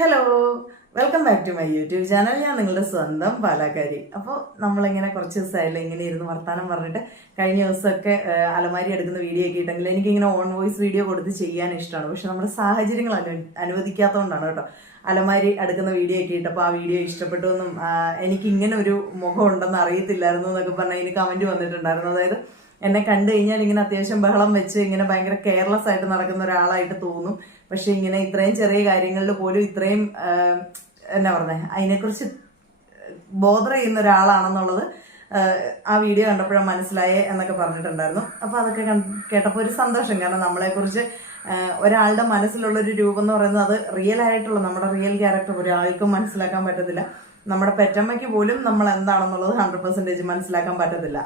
Hello, welcome back to my YouTube channel. ഞാൻ നിങ്ങളുടെ സ്വന്തം പാലക്കാരി. അപ്പോൾ നമ്മളിങ്ങനെ കുറച്ച് ദിവസമായില്ല ഇങ്ങനെ ഇരുന്ന് വർത്താനം പറഞ്ഞിട്ട് കഴിഞ്ഞ ദിവസമൊക്കെ അലമാരി എടുക്കുന്ന വീഡിയോ ഒക്കെ ഇട്ടെങ്കിൽ എനിക്കിങ്ങനെ ഓൺ വോയിസ് വീഡിയോ കൊടുത്ത് ചെയ്യാൻ ഇഷ്ടമാണ്. പക്ഷെ നമ്മുടെ സാഹചര്യങ്ങൾ അനുവദിക്കാത്തതുകൊണ്ടാണ് കേട്ടോ അലമാരി അടുക്കുന്ന വീഡിയോ ഒക്കെ ഇട്ടപ്പോൾ ആ വീഡിയോ ഇഷ്ടപ്പെട്ടു എന്നും എനിക്ക് ഇങ്ങനെ ഒരു മുഖം ഉണ്ടെന്ന് അറിയത്തില്ലായിരുന്നു എന്നൊക്കെ പറഞ്ഞാൽ എനിക്ക് കമൻറ്റ് വന്നിട്ടുണ്ടായിരുന്നു. അതായത് എന്നെ കണ്ടു കഴിഞ്ഞാൽ ഇങ്ങനെ അത്യാവശ്യം ബഹളം വെച്ച് ഇങ്ങനെ ഭയങ്കര കെയർലെസ് ആയിട്ട് നടക്കുന്ന ഒരാളായിട്ട് തോന്നും. പക്ഷെ ഇങ്ങനെ ഇത്രയും ചെറിയ കാര്യങ്ങളിൽ പോലും ഇത്രയും എന്നാ പറഞ്ഞേ അതിനെക്കുറിച്ച് ബോധർ ചെയ്യുന്ന ഒരാളാണെന്നുള്ളത് ആ വീഡിയോ കണ്ടപ്പോഴാണ് മനസ്സിലായേ എന്നൊക്കെ പറഞ്ഞിട്ടുണ്ടായിരുന്നു. അപ്പോൾ അതൊക്കെ കേട്ടപ്പോൾ ഒരു സന്തോഷം. കാരണം നമ്മളെക്കുറിച്ച് ഒരാളുടെ മനസ്സിലുള്ള ഒരു രൂപം എന്ന് പറയുന്നത് അത് റിയൽ ആയിട്ടുള്ള നമ്മുടെ റിയൽ ക്യാരക്ടർ ഒരാൾക്കും മനസ്സിലാക്കാൻ പറ്റത്തില്ല. നമ്മുടെ പെറ്റമ്മയ്ക്ക് പോലും നമ്മൾ എന്താണെന്നുള്ളത് 100% മനസ്സിലാക്കാൻ പറ്റത്തില്ല.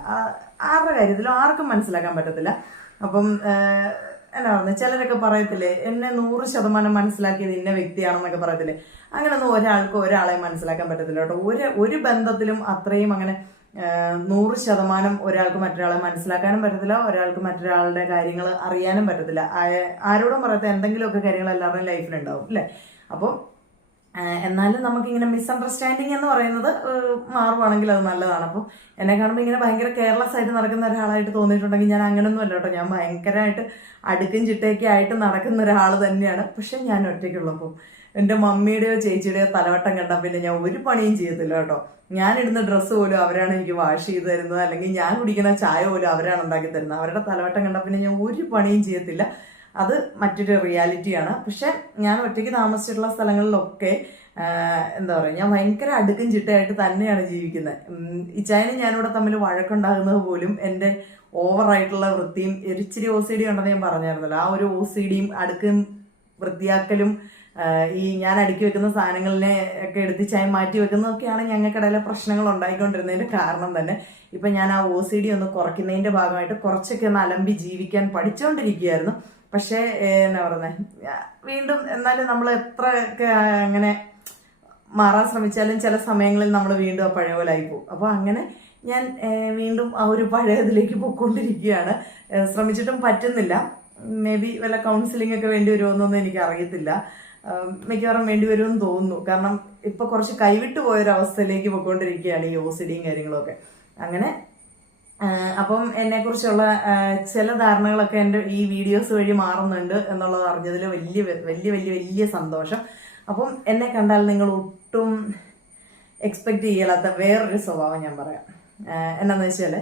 ആരുടെ കാര്യത്തിലും ആർക്കും മനസ്സിലാക്കാൻ പറ്റത്തില്ല. അപ്പം എന്നാ പറഞ്ഞത്, ചിലരൊക്കെ പറയത്തില്ലേ എന്നെ 100% മനസ്സിലാക്കിയത് ഇന്ന വ്യക്തിയാണെന്നൊക്കെ പറയത്തില്ലേ. അങ്ങനെയൊന്നും ഒരാൾക്ക് ഒരാളെ മനസ്സിലാക്കാൻ പറ്റത്തില്ല കേട്ടോ. ഒരു ബന്ധത്തിലും അത്രയും അങ്ങനെ 100% ഒരാൾക്ക് മറ്റൊരാളെ മനസ്സിലാക്കാനും പറ്റത്തില്ല, ഒരാൾക്ക് മറ്റൊരാളുടെ കാര്യങ്ങൾ അറിയാനും പറ്റത്തില്ല. ആരോടും പറയാത്ത എന്തെങ്കിലുമൊക്കെ കാര്യങ്ങൾ എല്ലാവരുടെയും ലൈഫിലുണ്ടാവും അല്ലേ. അപ്പോൾ എന്നാലും നമുക്കിങ്ങനെ മിസ്അണ്ടർസ്റ്റാൻഡിങ് എന്ന് പറയുന്നത് മാറുവാണെങ്കിൽ അത് നല്ലതാണ്. അപ്പോൾ എന്നെ കാണുമ്പോൾ ഇങ്ങനെ ഭയങ്കര കെയർലെസ് ആയിട്ട് നടക്കുന്ന ഒരാളായിട്ട് തോന്നിയിട്ടുണ്ടെങ്കിൽ ഞാൻ അങ്ങനെയൊന്നും അല്ല കേട്ടോ. ഞാൻ ഭയങ്കരമായിട്ട് അടുക്കും ചിട്ടയൊക്കെ ആയിട്ട് നടക്കുന്ന ഒരാൾ തന്നെയാണ്. പക്ഷെ ഞാൻ ഒറ്റയ്ക്കുള്ളപ്പോൾ എൻ്റെ മമ്മിയുടെയോ ചേച്ചിയുടെയോ തലവട്ടം കണ്ടാൽ പിന്നെ ഞാൻ ഒരു പണിയും ചെയ്യത്തില്ല കേട്ടോ. ഞാനിടുന്ന ഡ്രസ്സ് പോലും അവരാണ് എനിക്ക് വാഷ് ചെയ്ത് തരുന്നത്, അല്ലെങ്കിൽ ഞാൻ കുടിക്കുന്ന ചായ പോലും അവരാണ് ഉണ്ടാക്കി തരുന്നത്. അവരുടെ തലവട്ടം കണ്ടാൽ പിന്നെ ഞാൻ ഒരു പണിയും ചെയ്യത്തില്ല. അത് മറ്റൊരു റിയാലിറ്റിയാണ്. പക്ഷെ ഞാൻ ഒറ്റയ്ക്ക് താമസിച്ചിട്ടുള്ള സ്ഥലങ്ങളിലൊക്കെ എന്താ പറയുക, ഞാൻ ഭയങ്കര അടുക്കും ചിട്ടയായിട്ട് തന്നെയാണ് ജീവിക്കുന്നത്. ഇച്ചായനും ഞാനിവിടെ തമ്മിൽ വഴക്കുണ്ടാകുന്നത് പോലും എൻ്റെ ഓവറായിട്ടുള്ള വൃത്തിയും ഇച്ചിരി OCD ഉണ്ടെന്ന് ഞാൻ പറഞ്ഞായിരുന്നല്ലോ. ആ ഒരു OCDയും അടുക്കും വൃത്തിയാക്കലും ഈ ഞാൻ അടുക്കി വെക്കുന്ന സാധനങ്ങളിനെ ഒക്കെ എടുത്ത് ചായ മാറ്റി വെക്കുന്നതൊക്കെയാണ് ഞങ്ങൾക്കിടയിലെ പ്രശ്നങ്ങൾ ഉണ്ടായിക്കൊണ്ടിരുന്നതിന്റെ കാരണം തന്നെ. ഇപ്പൊ ഞാൻ ആ OCD ഒന്ന് കുറയ്ക്കുന്നതിന്റെ ഭാഗമായിട്ട് കുറച്ചൊക്കെ ഒന്ന് അലമ്പി ജീവിക്കാൻ പഠിച്ചുകൊണ്ടിരിക്കുകയായിരുന്നു. പക്ഷേ എന്നാ പറയുന്നത്, വീണ്ടും എന്നാലും നമ്മൾ എത്രയൊക്കെ അങ്ങനെ മാറാൻ ശ്രമിച്ചാലും ചില സമയങ്ങളിൽ നമ്മൾ വീണ്ടും ആ പഴയ പോലെ ആയിപ്പോവും. അപ്പോൾ അങ്ങനെ ഞാൻ വീണ്ടും ആ ഒരു പഴയതിലേക്ക് പോയിക്കൊണ്ടിരിക്കുകയാണ്. ശ്രമിച്ചിട്ടും പറ്റുന്നില്ല. മേ ബി വല്ല കൗൺസിലിംഗ് ഒക്കെ വേണ്ടി വരുമെന്നൊന്നും എനിക്ക് അറിയത്തില്ല. മിക്കവാറും വേണ്ടി വരുമെന്ന് തോന്നുന്നു. കാരണം ഇപ്പൊ കുറച്ച് കൈവിട്ടു പോയൊരവസ്ഥയിലേക്ക് പോയിക്കൊണ്ടിരിക്കുകയാണ് ഈ OCDയും കാര്യങ്ങളൊക്കെ. അങ്ങനെ അപ്പം എന്നെക്കുറിച്ചുള്ള ചില ധാരണകളൊക്കെ എൻ്റെ ഈ വീഡിയോസ് വഴി മാറുന്നുണ്ട് എന്നുള്ളത് അറിഞ്ഞതിൽ വലിയ വലിയ വലിയ വലിയ സന്തോഷം. അപ്പം എന്നെ കണ്ടാൽ നിങ്ങൾ ഒട്ടും എക്സ്പെക്ട് ചെയ്യലാത്ത വേറൊരു സ്വഭാവം ഞാൻ പറയാം. എന്നാന്ന് വെച്ചാൽ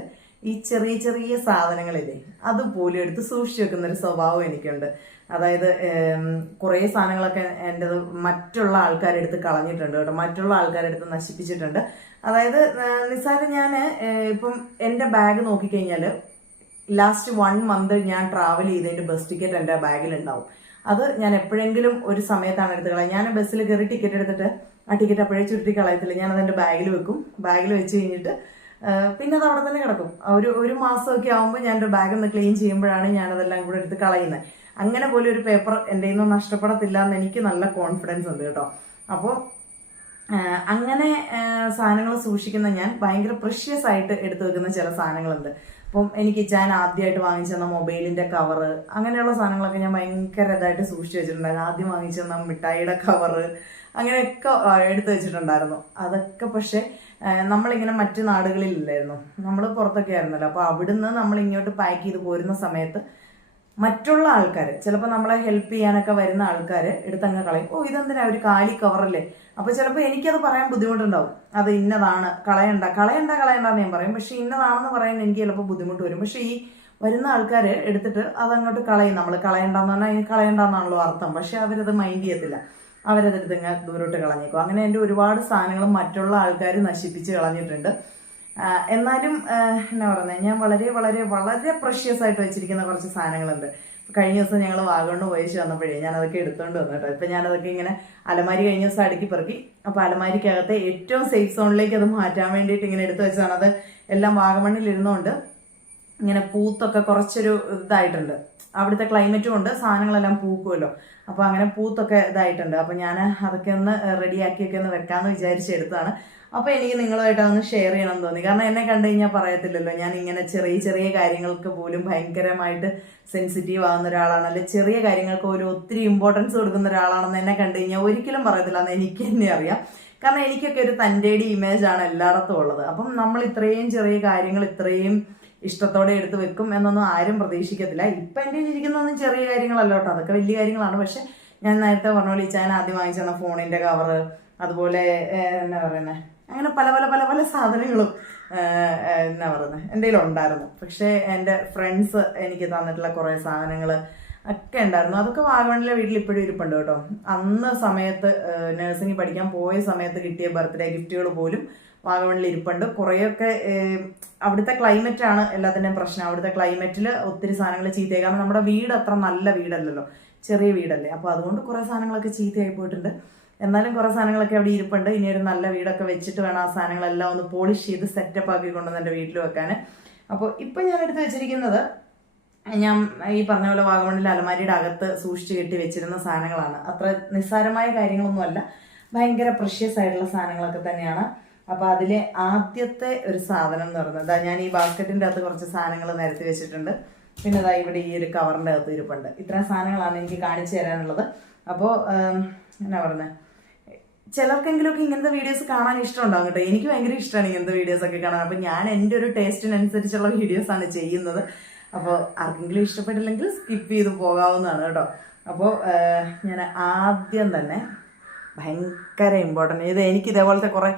ഈ ചെറിയ ചെറിയ സാധനങ്ങളില്ലേ അതുപോലും എടുത്ത് സൂക്ഷിച്ചു വെക്കുന്ന ഒരു സ്വഭാവം എനിക്കുണ്ട്. അതായത് കുറേ സാധനങ്ങളൊക്കെ എൻ്റെത് മറ്റുള്ള ആൾക്കാരെടുത്ത് കളഞ്ഞിട്ടുണ്ട് കേട്ടോ, മറ്റുള്ള ആൾക്കാരെടുത്ത് നശിപ്പിച്ചിട്ടുണ്ട്. അതായത് നിസ്സാരം ഞാൻ ഇപ്പം എൻ്റെ ബാഗ് നോക്കിക്കഴിഞ്ഞാൽ ലാസ്റ്റ് 1 month ഞാൻ ട്രാവൽ ചെയ്തതിൻ്റെ ബസ് ടിക്കറ്റ് എൻ്റെ ബാഗിലുണ്ടാവും. അത് ഞാൻ എപ്പോഴെങ്കിലും ഒരു സമയത്താണ് എടുത്ത് കളയുക. ഞാൻ ബസ്സിൽ കയറി ടിക്കറ്റ് എടുത്തിട്ട് ആ ടിക്കറ്റ് അപ്പോഴേ ചുരുട്ടി കളയത്തില്ല. ഞാനത് എൻ്റെ ബാഗിൽ വെക്കും. ബാഗിൽ വെച്ച് കഴിഞ്ഞിട്ട് പിന്നെ അത് അവിടെ തന്നെ കിടക്കും. ഒരു മാസമൊക്കെ ആകുമ്പോൾ ഞാൻ എൻ്റെ ബാഗ് ഒന്ന് ക്ലീൻ ചെയ്യുമ്പോഴാണ് ഞാനതെല്ലാം കൂടെ എടുത്ത് കളയുന്നത്. അങ്ങനെ പോലും ഒരു പേപ്പർ എൻ്റെ കയ്യിൽ നിന്ന് നഷ്ടപ്പെടത്തില്ല എന്ന് എനിക്ക് നല്ല കോൺഫിഡൻസ് ഉണ്ട് കേട്ടോ. അപ്പോൾ അങ്ങനെ സാധനങ്ങൾ സൂക്ഷിക്കുന്ന ഞാൻ ഭയങ്കര പ്രഷ്യസ് ആയിട്ട് എടുത്തു വെക്കുന്ന ചില സാധനങ്ങളുണ്ട്. അപ്പം എനിക്ക് ഞാൻ ആദ്യമായിട്ട് വാങ്ങിച്ചു തന്ന മൊബൈലിന്റെ കവറ്, അങ്ങനെയുള്ള സാധനങ്ങളൊക്കെ ഞാൻ ഭയങ്കര ഇതായിട്ട് സൂക്ഷിച്ചു വെച്ചിട്ടുണ്ടായിരുന്നു. ആദ്യം വാങ്ങിച്ചു തന്ന മിഠായിയുടെ കവറ് അങ്ങനെയൊക്കെ എടുത്തു വെച്ചിട്ടുണ്ടായിരുന്നു. അതൊക്കെ പക്ഷെ നമ്മളിങ്ങനെ മറ്റു നാടുകളിലില്ലായിരുന്നു, നമ്മൾ പുറത്തൊക്കെ ആയിരുന്നല്ലോ. അപ്പോൾ അവിടുന്ന് നമ്മൾ ഇങ്ങോട്ട് പാക്ക് ചെയ്ത് പോരുന്ന സമയത്ത് മറ്റുള്ള ആൾക്കാർ, ചിലപ്പോൾ നമ്മളെ ഹെൽപ്പ് ചെയ്യാനൊക്കെ വരുന്ന ആൾക്കാർ എടുത്തങ്ങ് കളയും. ഓ ഇതെന്തിനാ ഒരു കാലി കവറല്ലേ. അപ്പോൾ ചിലപ്പോൾ എനിക്കത് പറയാൻ ബുദ്ധിമുട്ടുണ്ടാവും. അത് ഇന്നതാണ്, കളയണ്ടെന്ന് ഞാൻ പറയും. പക്ഷെ ഇന്നതാണെന്ന് പറയാൻ എനിക്ക് ചിലപ്പോൾ ബുദ്ധിമുട്ട് വരും. പക്ഷെ ഈ വരുന്ന ആൾക്കാർ എടുത്തിട്ട് അതങ്ങോട്ട് കളയും. നമ്മൾ കളയണ്ടെന്ന് പറഞ്ഞാൽ കളയണ്ടെന്നാണല്ലോ അർത്ഥം. പക്ഷെ അവരത് മൈൻഡ് ചെയ്യത്തില്ല, അവരതെടുത്ത് ഇങ്ങനെ ദൂരോട്ട് കളഞ്ഞേക്കും. അങ്ങനെ എൻ്റെ ഒരുപാട് സാധനങ്ങളും മറ്റുള്ള ആൾക്കാർ നശിപ്പിച്ച് കളഞ്ഞിട്ടുണ്ട്. എന്നാലും എന്നാ പറയുന്നത്, ഞാൻ വളരെ വളരെ വളരെ പ്രഷ്യസ് ആയിട്ട് വെച്ചിരിക്കുന്ന കുറച്ച് സാധനങ്ങളുണ്ട്. കഴിഞ്ഞ ദിവസം ഞങ്ങൾ വാഗമണ് പോയിച്ച് വന്നപ്പോഴേ ഞാൻ അതൊക്കെ എടുത്തുകൊണ്ട് വന്നു കേട്ടോ. ഇപ്പം ഞാനതൊക്കെ ഇങ്ങനെ അലമാരി കഴിഞ്ഞ ദിവസം അടുക്കി പെറുക്കി. അപ്പോൾ അലമാരിക്കകത്തെ ഏറ്റവും സേഫ് സോണിലേക്ക് അത് മാറ്റാൻ വേണ്ടിയിട്ട് ഇങ്ങനെ എടുത്തു വെച്ചതാണ്. അത് എല്ലാം വാഗമണ്ണിൽ ഇരുന്നുകൊണ്ട് ഇങ്ങനെ പൂത്തൊക്കെ കുറച്ചൊരു ഇതായിട്ടുണ്ട്. അവിടുത്തെ ക്ലൈമറ്റും ഉണ്ട്, സാധനങ്ങളെല്ലാം പൂക്കുമല്ലോ. അപ്പോൾ അങ്ങനെ പൂത്തൊക്കെ ഇതായിട്ടുണ്ട്. അപ്പോൾ ഞാൻ അതൊക്കെ ഒന്ന് റെഡിയാക്കിയൊക്കെ ഒന്ന് വെക്കാമെന്ന് വിചാരിച്ചെടുത്താണ്. അപ്പോൾ എനിക്ക് നിങ്ങളുമായിട്ട് അതൊന്ന് ഷെയർ ചെയ്യണം എന്ന് തോന്നി. കാരണം എന്നെ കണ്ടു കഴിഞ്ഞാൽ പറയത്തില്ലല്ലോ, ഞാൻ ഇങ്ങനെ ചെറിയ ചെറിയ കാര്യങ്ങൾക്ക് പോലും ഭയങ്കരമായിട്ട് സെൻസിറ്റീവ് ആവുന്ന ഒരാളാണ്, അല്ലെ ചെറിയ കാര്യങ്ങൾക്ക് ഒരു ഒത്തിരി ഇമ്പോർട്ടൻസ് കൊടുക്കുന്ന ഒരാളാണെന്ന് എന്നെ കണ്ടു കഴിഞ്ഞാൽ ഒരിക്കലും പറയത്തില്ല എന്ന് എനിക്ക് തന്നെ അറിയാം. കാരണം എനിക്കൊക്കെ ഒരു തൻ്റെടി ഇമേജാണ് എല്ലായിടത്തും ഉള്ളത്. അപ്പം നമ്മൾ ഇത്രയും ചെറിയ കാര്യങ്ങൾ ഇത്രയും ഇഷ്ടത്തോടെ എടുത്ത് വെക്കും എന്നൊന്നും ആരും പ്രതീക്ഷിക്കത്തില്ല. ഇപ്പം എൻ്റെ ഇരിക്കുന്നതൊന്നും ചെറിയ കാര്യങ്ങളല്ല കേട്ടോ, അതൊക്കെ വലിയ കാര്യങ്ങളാണ്. പക്ഷെ ഞാൻ നേരത്തെ പറഞ്ഞ പോലെ ഞാൻ ആദ്യം വാങ്ങിച്ചു ഫോണിൻ്റെ കവറ്, അതുപോലെ എന്നാ പറയുന്നത്, അങ്ങനെ പല പല പല പല സാധനങ്ങളും എന്നാ പറയുന്നത് എൻ്റെ കയ്യിൽ ഉണ്ടായിരുന്നു. പക്ഷേ എൻ്റെ ഫ്രണ്ട്സ് എനിക്ക് തന്നിട്ടുള്ള കുറേ സാധനങ്ങൾ ഒക്കെ ഉണ്ടായിരുന്നു. അതൊക്കെ വാഗമണിലെ വീട്ടിൽ ഇപ്പോഴും ഇരിപ്പുണ്ട് കേട്ടോ. അന്ന് സമയത്ത് നഴ്സിംഗ് പഠിക്കാൻ പോയ സമയത്ത് കിട്ടിയ ബർത്ത്ഡേ ഗിഫ്റ്റുകൾ പോലും വാഗമണിൽ ഇരിപ്പുണ്ട്. കുറേയൊക്കെ അവിടുത്തെ ക്ലൈമറ്റാണ് എല്ലാത്തിൻ്റെയും പ്രശ്നം. അവിടുത്തെ ക്ലൈമറ്റിൽ ഒത്തിരി സാധനങ്ങൾ ചീത്തയായി. കാരണം നമ്മുടെ വീട് അത്ര നല്ല വീടല്ലല്ലോ, ചെറിയ വീടല്ലേ. അപ്പോൾ അതുകൊണ്ട് കുറേ സാധനങ്ങളൊക്കെ ചീത്തയായി പോയിട്ടുണ്ട്. എന്നാലും കുറേ സാധനങ്ങളൊക്കെ അവിടെ ഇരിപ്പുണ്ട്. ഇനി ഒരു നല്ല വീടൊക്കെ വെച്ചിട്ട് വേണം ആ സാധനങ്ങളെല്ലാം ഒന്ന് പോളിഷ് ചെയ്ത് സെറ്റപ്പ് ആക്കി കൊണ്ടുവന്ന് എൻ്റെ വീട്ടിൽ വെക്കാൻ. അപ്പോൾ ഇപ്പം ഞാൻ എടുത്ത് വെച്ചിരിക്കുന്നത് ഞാൻ ഈ പറഞ്ഞ പോലെ വാഗമണിലെ അലമാരിയുടെ അകത്ത് സൂക്ഷിച്ച് കെട്ടി വെച്ചിരുന്ന സാധനങ്ങളാണ്. അത്ര നിസ്സാരമായ കാര്യങ്ങളൊന്നുമല്ല, ഭയങ്കര പ്രഷ്യസ് ആയിട്ടുള്ള സാധനങ്ങളൊക്കെ തന്നെയാണ്. അപ്പോൾ അതിലെ ആദ്യത്തെ ഒരു സാധനം എന്ന് പറയുന്നത്, ഞാൻ ഈ ബാസ്ക്കറ്റിൻ്റെ അകത്ത് കുറച്ച് സാധനങ്ങൾ നിരത്തി വെച്ചിട്ടുണ്ട്. പിന്നെ അതാ ഇവിടെ ഈ ഒരു കവറിൻ്റെ അകത്ത് ഇരിപ്പുണ്ട്. ഇത്രയും സാധനങ്ങളാണ് എനിക്ക് കാണിച്ചു തരാനുള്ളത്. അപ്പോൾ എന്നാ പറയുന്നത്, ചിലർക്കെങ്കിലുമൊക്കെ ഇങ്ങനത്തെ വീഡിയോസ് കാണാൻ ഇഷ്ടമുണ്ടാകും കേട്ടോ. എനിക്ക് ഭയങ്കര ഇഷ്ടമാണ് ഇങ്ങനത്തെ വീഡിയോസൊക്കെ കാണാൻ. അപ്പോൾ ഞാൻ എൻ്റെ ഒരു ടേസ്റ്റിനനുസരിച്ചുള്ള വീഡിയോസാണ് ചെയ്യുന്നത്. അപ്പോൾ ആർക്കെങ്കിലും ഇഷ്ടപ്പെട്ടില്ലെങ്കിൽ സ്കിപ്പ് ചെയ്ത് പോകാവുന്നതാണ് കേട്ടോ. അപ്പോൾ ഞാൻ ആദ്യം തന്നെ ഭയങ്കര ഇമ്പോർട്ടൻ്റ്, ഇത് എനിക്ക് ഇതേപോലത്തെ കുറേ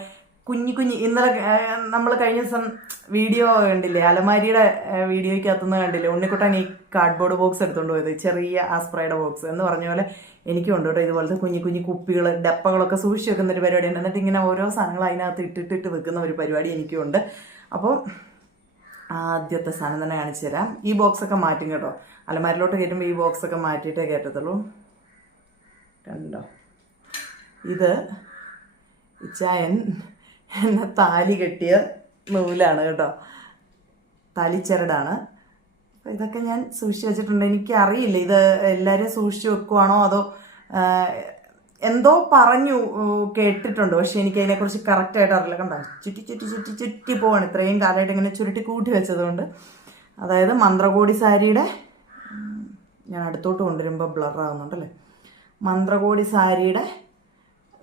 കുഞ്ഞു ഇന്നലെ നമ്മൾ കഴിഞ്ഞ ദിവസം വീഡിയോ കണ്ടില്ലേ, അലമാരിയുടെ വീഡിയോയ്ക്കകത്തുനിന്ന് കണ്ടില്ലേ, ഉണ്ണിക്കുട്ടൻ ഈ കാർഡ്ബോർഡ് ബോക്സ് എടുത്തുകൊണ്ട് പോയത്, ചെറിയ ആ സ്പ്രേയുടെ ബോക്സ് എന്ന് പറഞ്ഞ പോലെ എനിക്കും ഉണ്ട് കേട്ടോ. ഇതുപോലത്തെ കുഞ്ഞു കുപ്പികൾ, ഡപ്പകളൊക്കെ സൂക്ഷിച്ച് വെക്കുന്ന ഒരു പരിപാടിയുണ്ട്. എന്നിട്ട് ഇങ്ങനെ ഓരോ സാധനങ്ങൾ അതിനകത്ത് ഇട്ടിട്ട് വെക്കുന്ന ഒരു പരിപാടി എനിക്കും ഉണ്ട്. അപ്പോൾ ആദ്യത്തെ സാധനം തന്നെ കാണിച്ചു തരാം. ഈ ബോക്സൊക്കെ മാറ്റും കേട്ടോ, അലമാരിലോട്ട് കയറ്റുമ്പോൾ ഈ ബോക്സൊക്കെ മാറ്റിയിട്ടേ കയറ്റത്തുള്ളൂ. കണ്ടോ, ഇത് ഇച്ചായൻ എന്നെ താലി കെട്ടിയ നൂലാണ് കേട്ടോ, താലിച്ചരടാണ്. അപ്പോൾ ഇതൊക്കെ ഞാൻ സൂക്ഷിച്ച് വെച്ചിട്ടുണ്ട്. എനിക്കറിയില്ല ഇത് എല്ലാവരും സൂക്ഷിച്ച് വെക്കുവാണോ അതോ എന്തോ പറഞ്ഞു കേട്ടിട്ടുണ്ട്, പക്ഷെ എനിക്ക് അതിനെക്കുറിച്ച് കറക്റ്റായിട്ട് അറിയില്ല. കണ്ടോ, ചുറ്റി പോവാണ്. ഇത്രയും കാലമായിട്ട് ഇങ്ങനെ ചുരുട്ടി കൂട്ടി വെച്ചതുകൊണ്ട്. അതായത് മന്ത്രകോടി സാരിയുടെ, ഞാൻ അടുത്തോട്ട് കൊണ്ടുവരുമ്പോൾ ബ്ലറാകുന്നുണ്ടല്ലേ, മന്ത്രകോടി സാരിയുടെ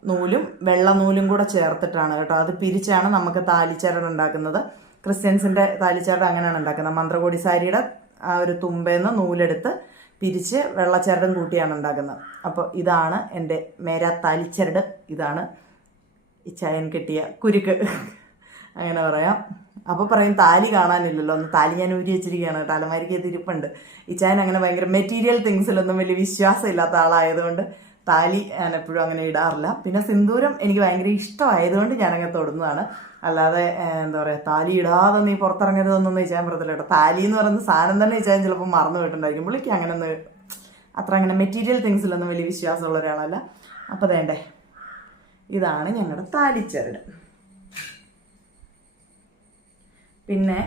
നൂലും വെള്ള നൂലും കൂടെ ചേർത്തിട്ടാണ് കേട്ടോ. അത് പിരിച്ചാണ് നമുക്ക് താലിച്ചരട് ഉണ്ടാക്കുന്നത്. ക്രിസ്ത്യൻസിൻ്റെ താലിച്ചരട് അങ്ങനെയാണ് ഉണ്ടാക്കുന്നത്. മന്ത്രകോടി സാരിയുടെ ആ ഒരു തുമ്പേന്ന് നൂലെടുത്ത് പിരിച്ച് വെള്ളച്ചരടും കൂട്ടിയാണ് ഉണ്ടാക്കുന്നത്. അപ്പോൾ ഇതാണ് എൻ്റെ മേരാ താലിച്ചരട്. ഇതാണ് ഈ ചായൻ കെട്ടിയ കുരുക്ക്, അങ്ങനെ പറയാം. അപ്പോൾ പറയും താലി കാണാനില്ലല്ലോ, ഒന്ന് താലി ഞാൻ ഊരി വെച്ചിരിക്കുകയാണ് കേട്ടോ, അലമാരിക്ക് തിരിപ്പുണ്ട്. ഈ ചായൻ അങ്ങനെ ഭയങ്കര മെറ്റീരിയൽ തിങ്സിലൊന്നും വലിയ വിശ്വാസം ഇല്ലാത്ത ആളായതുകൊണ്ട് താലി ഞാൻ എപ്പോഴും അങ്ങനെ ഇടാറില്ല. പിന്നെ സിന്ദൂരം എനിക്ക് ഭയങ്കര ഇഷ്ടമായതുകൊണ്ട് ഞാനങ്ങനെ തൊടുന്നതാണ്. അല്ലാതെ എന്താ പറയുക, താലി ഇടാതെ നീ പുറത്തിറങ്ങരുതെന്നൊന്നും ചോദിച്ചാൽ പറയത്തില്ല കേട്ടോ. താലി എന്ന് പറയുന്ന സാധനം തന്നെ ചോദിച്ചാൽ ചിലപ്പോൾ മറന്നു പോയിട്ടുണ്ടായിരിക്കും. പുള്ളിക്ക് അങ്ങനെ ഒന്ന് അത്ര അങ്ങനെ മെറ്റീരിയൽ തിങ്സിലൊന്നും വലിയ വിശ്വാസമുള്ള ഒരാളല്ല. അപ്പോൾ വേണ്ടേ, ഇതാണ് ഞങ്ങളുടെ താലിച്ചരട്. പിന്നെ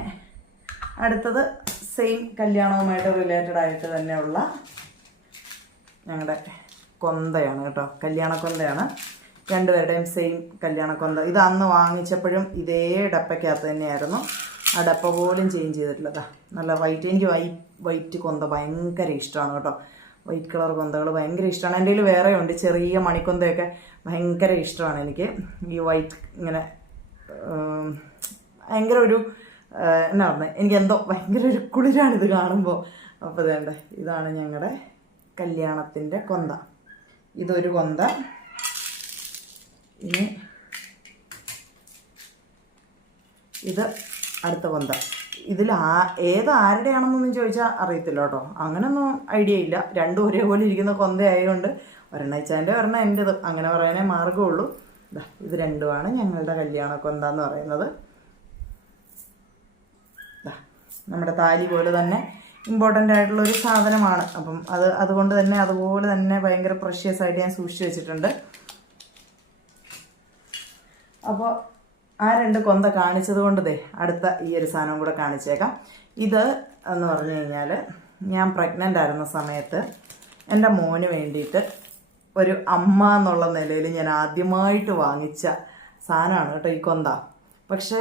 അടുത്തത് സെയിം കല്യാണവുമായിട്ട് റിലേറ്റഡ് ആയിട്ട് തന്നെയുള്ള ഞങ്ങളുടെ കൊന്തയാണ് കേട്ടോ, കല്യാണക്കൊന്തയാണ്. രണ്ടുപേരുടെയും സെയിം കല്യാണക്കൊന്ത. ഇത് അന്ന് വാങ്ങിച്ചപ്പോഴും ഇതേ ഡപ്പയ്ക്കകത്ത് തന്നെയായിരുന്നു. ആ ഡപ്പ പോലും ചേഞ്ച് ചെയ്തിട്ടില്ലതാ, നല്ല വൈറ്റ്. എനിക്ക് വൈറ്റ് കൊന്ത ഭയങ്കര ഇഷ്ടമാണ് കേട്ടോ. വൈറ്റ് കളർ കൊന്തകൾ ഭയങ്കര ഇഷ്ടമാണ്. എൻ്റെ കയ്യിൽ വേറെ ഉണ്ട് ചെറിയ മണിക്കൊന്തയൊക്കെ, ഭയങ്കര ഇഷ്ടമാണ് എനിക്ക്. ഈ വൈറ്റ് ഇങ്ങനെ ഭയങ്കര ഒരു എന്നാ പറഞ്ഞത്, എനിക്കെന്തോ ഭയങ്കര ഒരു കുളിരാണിത് കാണുമ്പോൾ. അപ്പോൾ വേണ്ട, ഇതാണ് ഞങ്ങളുടെ കല്യാണത്തിൻ്റെ കൊന്ത. ഇതൊരു കൊന്ത. ഇനി ഇത് അടുത്ത കൊന്ത. ഇതിൽ ഏത് ആരുടെയാണെന്നൊന്നും ചോദിച്ചാൽ അറിയത്തില്ല കേട്ടോ, അങ്ങനൊന്നും ഐഡിയ ഇല്ല. രണ്ടും ഒരേപോലെ ഇരിക്കുന്ന കൊന്ത ആയതുകൊണ്ട് ഒരെണ്ണം ഇച്ചാൻ്റെ ഒരെണ്ണം എൻ്റെത്, അങ്ങനെ പറയാനേ മാർഗമുള്ളൂ. ഇത് രണ്ടുമാണ് ഞങ്ങളുടെ കല്യാണ കൊന്ത എന്ന് പറയുന്നത്. നമ്മുടെ താലി പോലെ തന്നെ ഇമ്പോർട്ടൻ്റ് ആയിട്ടുള്ളൊരു സാധനമാണ്. അപ്പം അതുകൊണ്ട് തന്നെ അതുപോലെ തന്നെ ഭയങ്കര പ്രഷ്യസ് ആയിട്ട് ഞാൻ സൂക്ഷിച്ച് വെച്ചിട്ടുണ്ട്. അപ്പോൾ ആ 2 കൊന്ത കാണിച്ചത് കൊണ്ട് അടുത്ത ഈ ഒരു സാധനം കൂടെ കാണിച്ചേക്കാം. ഇത് എന്ന് പറഞ്ഞു കഴിഞ്ഞാൽ ഞാൻ പ്രഗ്നൻ്റ് ആയിരുന്ന സമയത്ത് എൻ്റെ മോന് വേണ്ടിയിട്ട് ഒരു അമ്മ എന്നുള്ള നിലയിൽ ഞാൻ ആദ്യമായിട്ട് വാങ്ങിച്ച സാധനമാണ് കേട്ടോ ഈ കൊന്ത. പക്ഷേ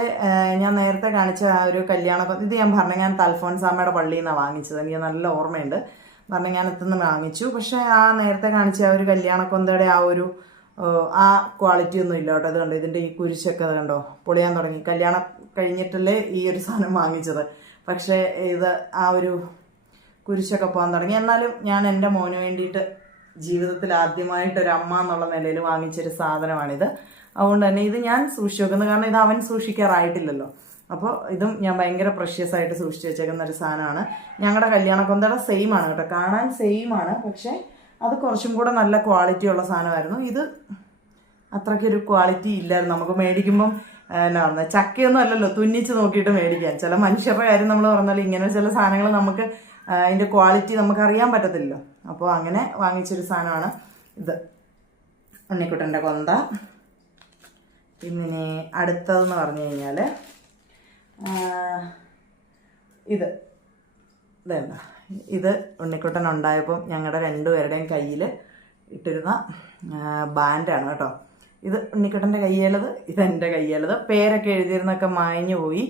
ഞാൻ നേരത്തെ കാണിച്ച ആ ഒരു ഇത് ഞാൻ ഭരണങ്ങാനത്ത് അൽഫോൻസാമ്മയുടെ പള്ളിയിൽ നിന്നാണ് വാങ്ങിച്ചത്. എനിക്ക് നല്ല ഓർമ്മയുണ്ട്. ഭരണങ്ങാനത്ത് നിന്ന് വാങ്ങിച്ചു. പക്ഷേ ആ നേരത്തെ കാണിച്ച ആ ഒരു കല്യാണക്കൊന്തയുടെ ആ ക്വാളിറ്റി ഒന്നും ഇല്ല കേട്ടോ. ഇത് കണ്ടോ, ഇതിൻ്റെ ഈ കുരിശൊക്കെ അത് കണ്ടോ പൊളിയാൻ തുടങ്ങി. കല്യാണം കഴിഞ്ഞിട്ടല്ലേ ഈ ഒരു സാധനം വാങ്ങിച്ചത്. പക്ഷേ ഇത് ആ ഒരു കുരിശൊക്കെ പോകാൻ തുടങ്ങി. എന്നാലും ഞാൻ എൻ്റെ മോന് വേണ്ടിയിട്ട് ജീവിതത്തിൽ ആദ്യമായിട്ടൊരു അമ്മ എന്നുള്ള നിലയിൽ വാങ്ങിച്ചൊരു സാധനമാണിത്. അതുകൊണ്ട് തന്നെ ഇത് ഞാൻ സൂക്ഷിച്ചു വെക്കുന്നത്. കാരണം ഇത് അവൻ സൂക്ഷിക്കാറായിട്ടില്ലല്ലോ. അപ്പോൾ ഇതും ഞാൻ ഭയങ്കര പ്രഷ്യസ് ആയിട്ട് സൂക്ഷിച്ചു വെച്ചേക്കുന്ന ഒരു സാധനമാണ്. ഞങ്ങളുടെ കല്യാണക്കൊന്തയുടെ സെയിം ആണ് കേട്ടോ, കാണാൻ സെയിം ആണ്. പക്ഷേ അത് കുറച്ചും കൂടെ നല്ല ക്വാളിറ്റി ഉള്ള സാധനമായിരുന്നു. ഇത് അത്രയ്ക്കൊരു ക്വാളിറ്റി ഇല്ലായിരുന്നു. നമുക്ക് മേടിക്കുമ്പം എന്നാ പറഞ്ഞത്, ചക്കയൊന്നും അല്ലല്ലോ തുന്നിച്ച് നോക്കിയിട്ട് മേടിക്കാൻ. ചില മനുഷ്യരുടെ കാര്യം നമ്മൾ പറഞ്ഞാൽ ഇങ്ങനെ ചില സാധനങ്ങൾ നമുക്ക് അതിൻ്റെ ക്വാളിറ്റി നമുക്ക് അറിയാൻ പറ്റത്തില്ലല്ലോ. അപ്പോൾ അങ്ങനെ വാങ്ങിച്ചൊരു സാധനമാണ് ഇത്, ഉണ്ണിക്കുട്ടൻ്റെ കൊന്ത. പിന്നെ അടുത്തതെന്ന് പറഞ്ഞു കഴിഞ്ഞാൽ ഇത് ഉണ്ണിക്കുട്ടൻ ഉണ്ടായപ്പം ഞങ്ങളുടെ 2 പേരുടെയും കയ്യിൽ ഇട്ടിരുന്ന ബാൻഡാണ് കേട്ടോ. ഇത് ഉണ്ണിക്കുട്ടൻ്റെ കയ്യിലുള്ളത്, ഇതെൻ്റെ കയ്യിലുള്ളത്. പേരൊക്കെ എഴുതിയിരുന്നൊക്കെ മായഞ്ഞു പോയി.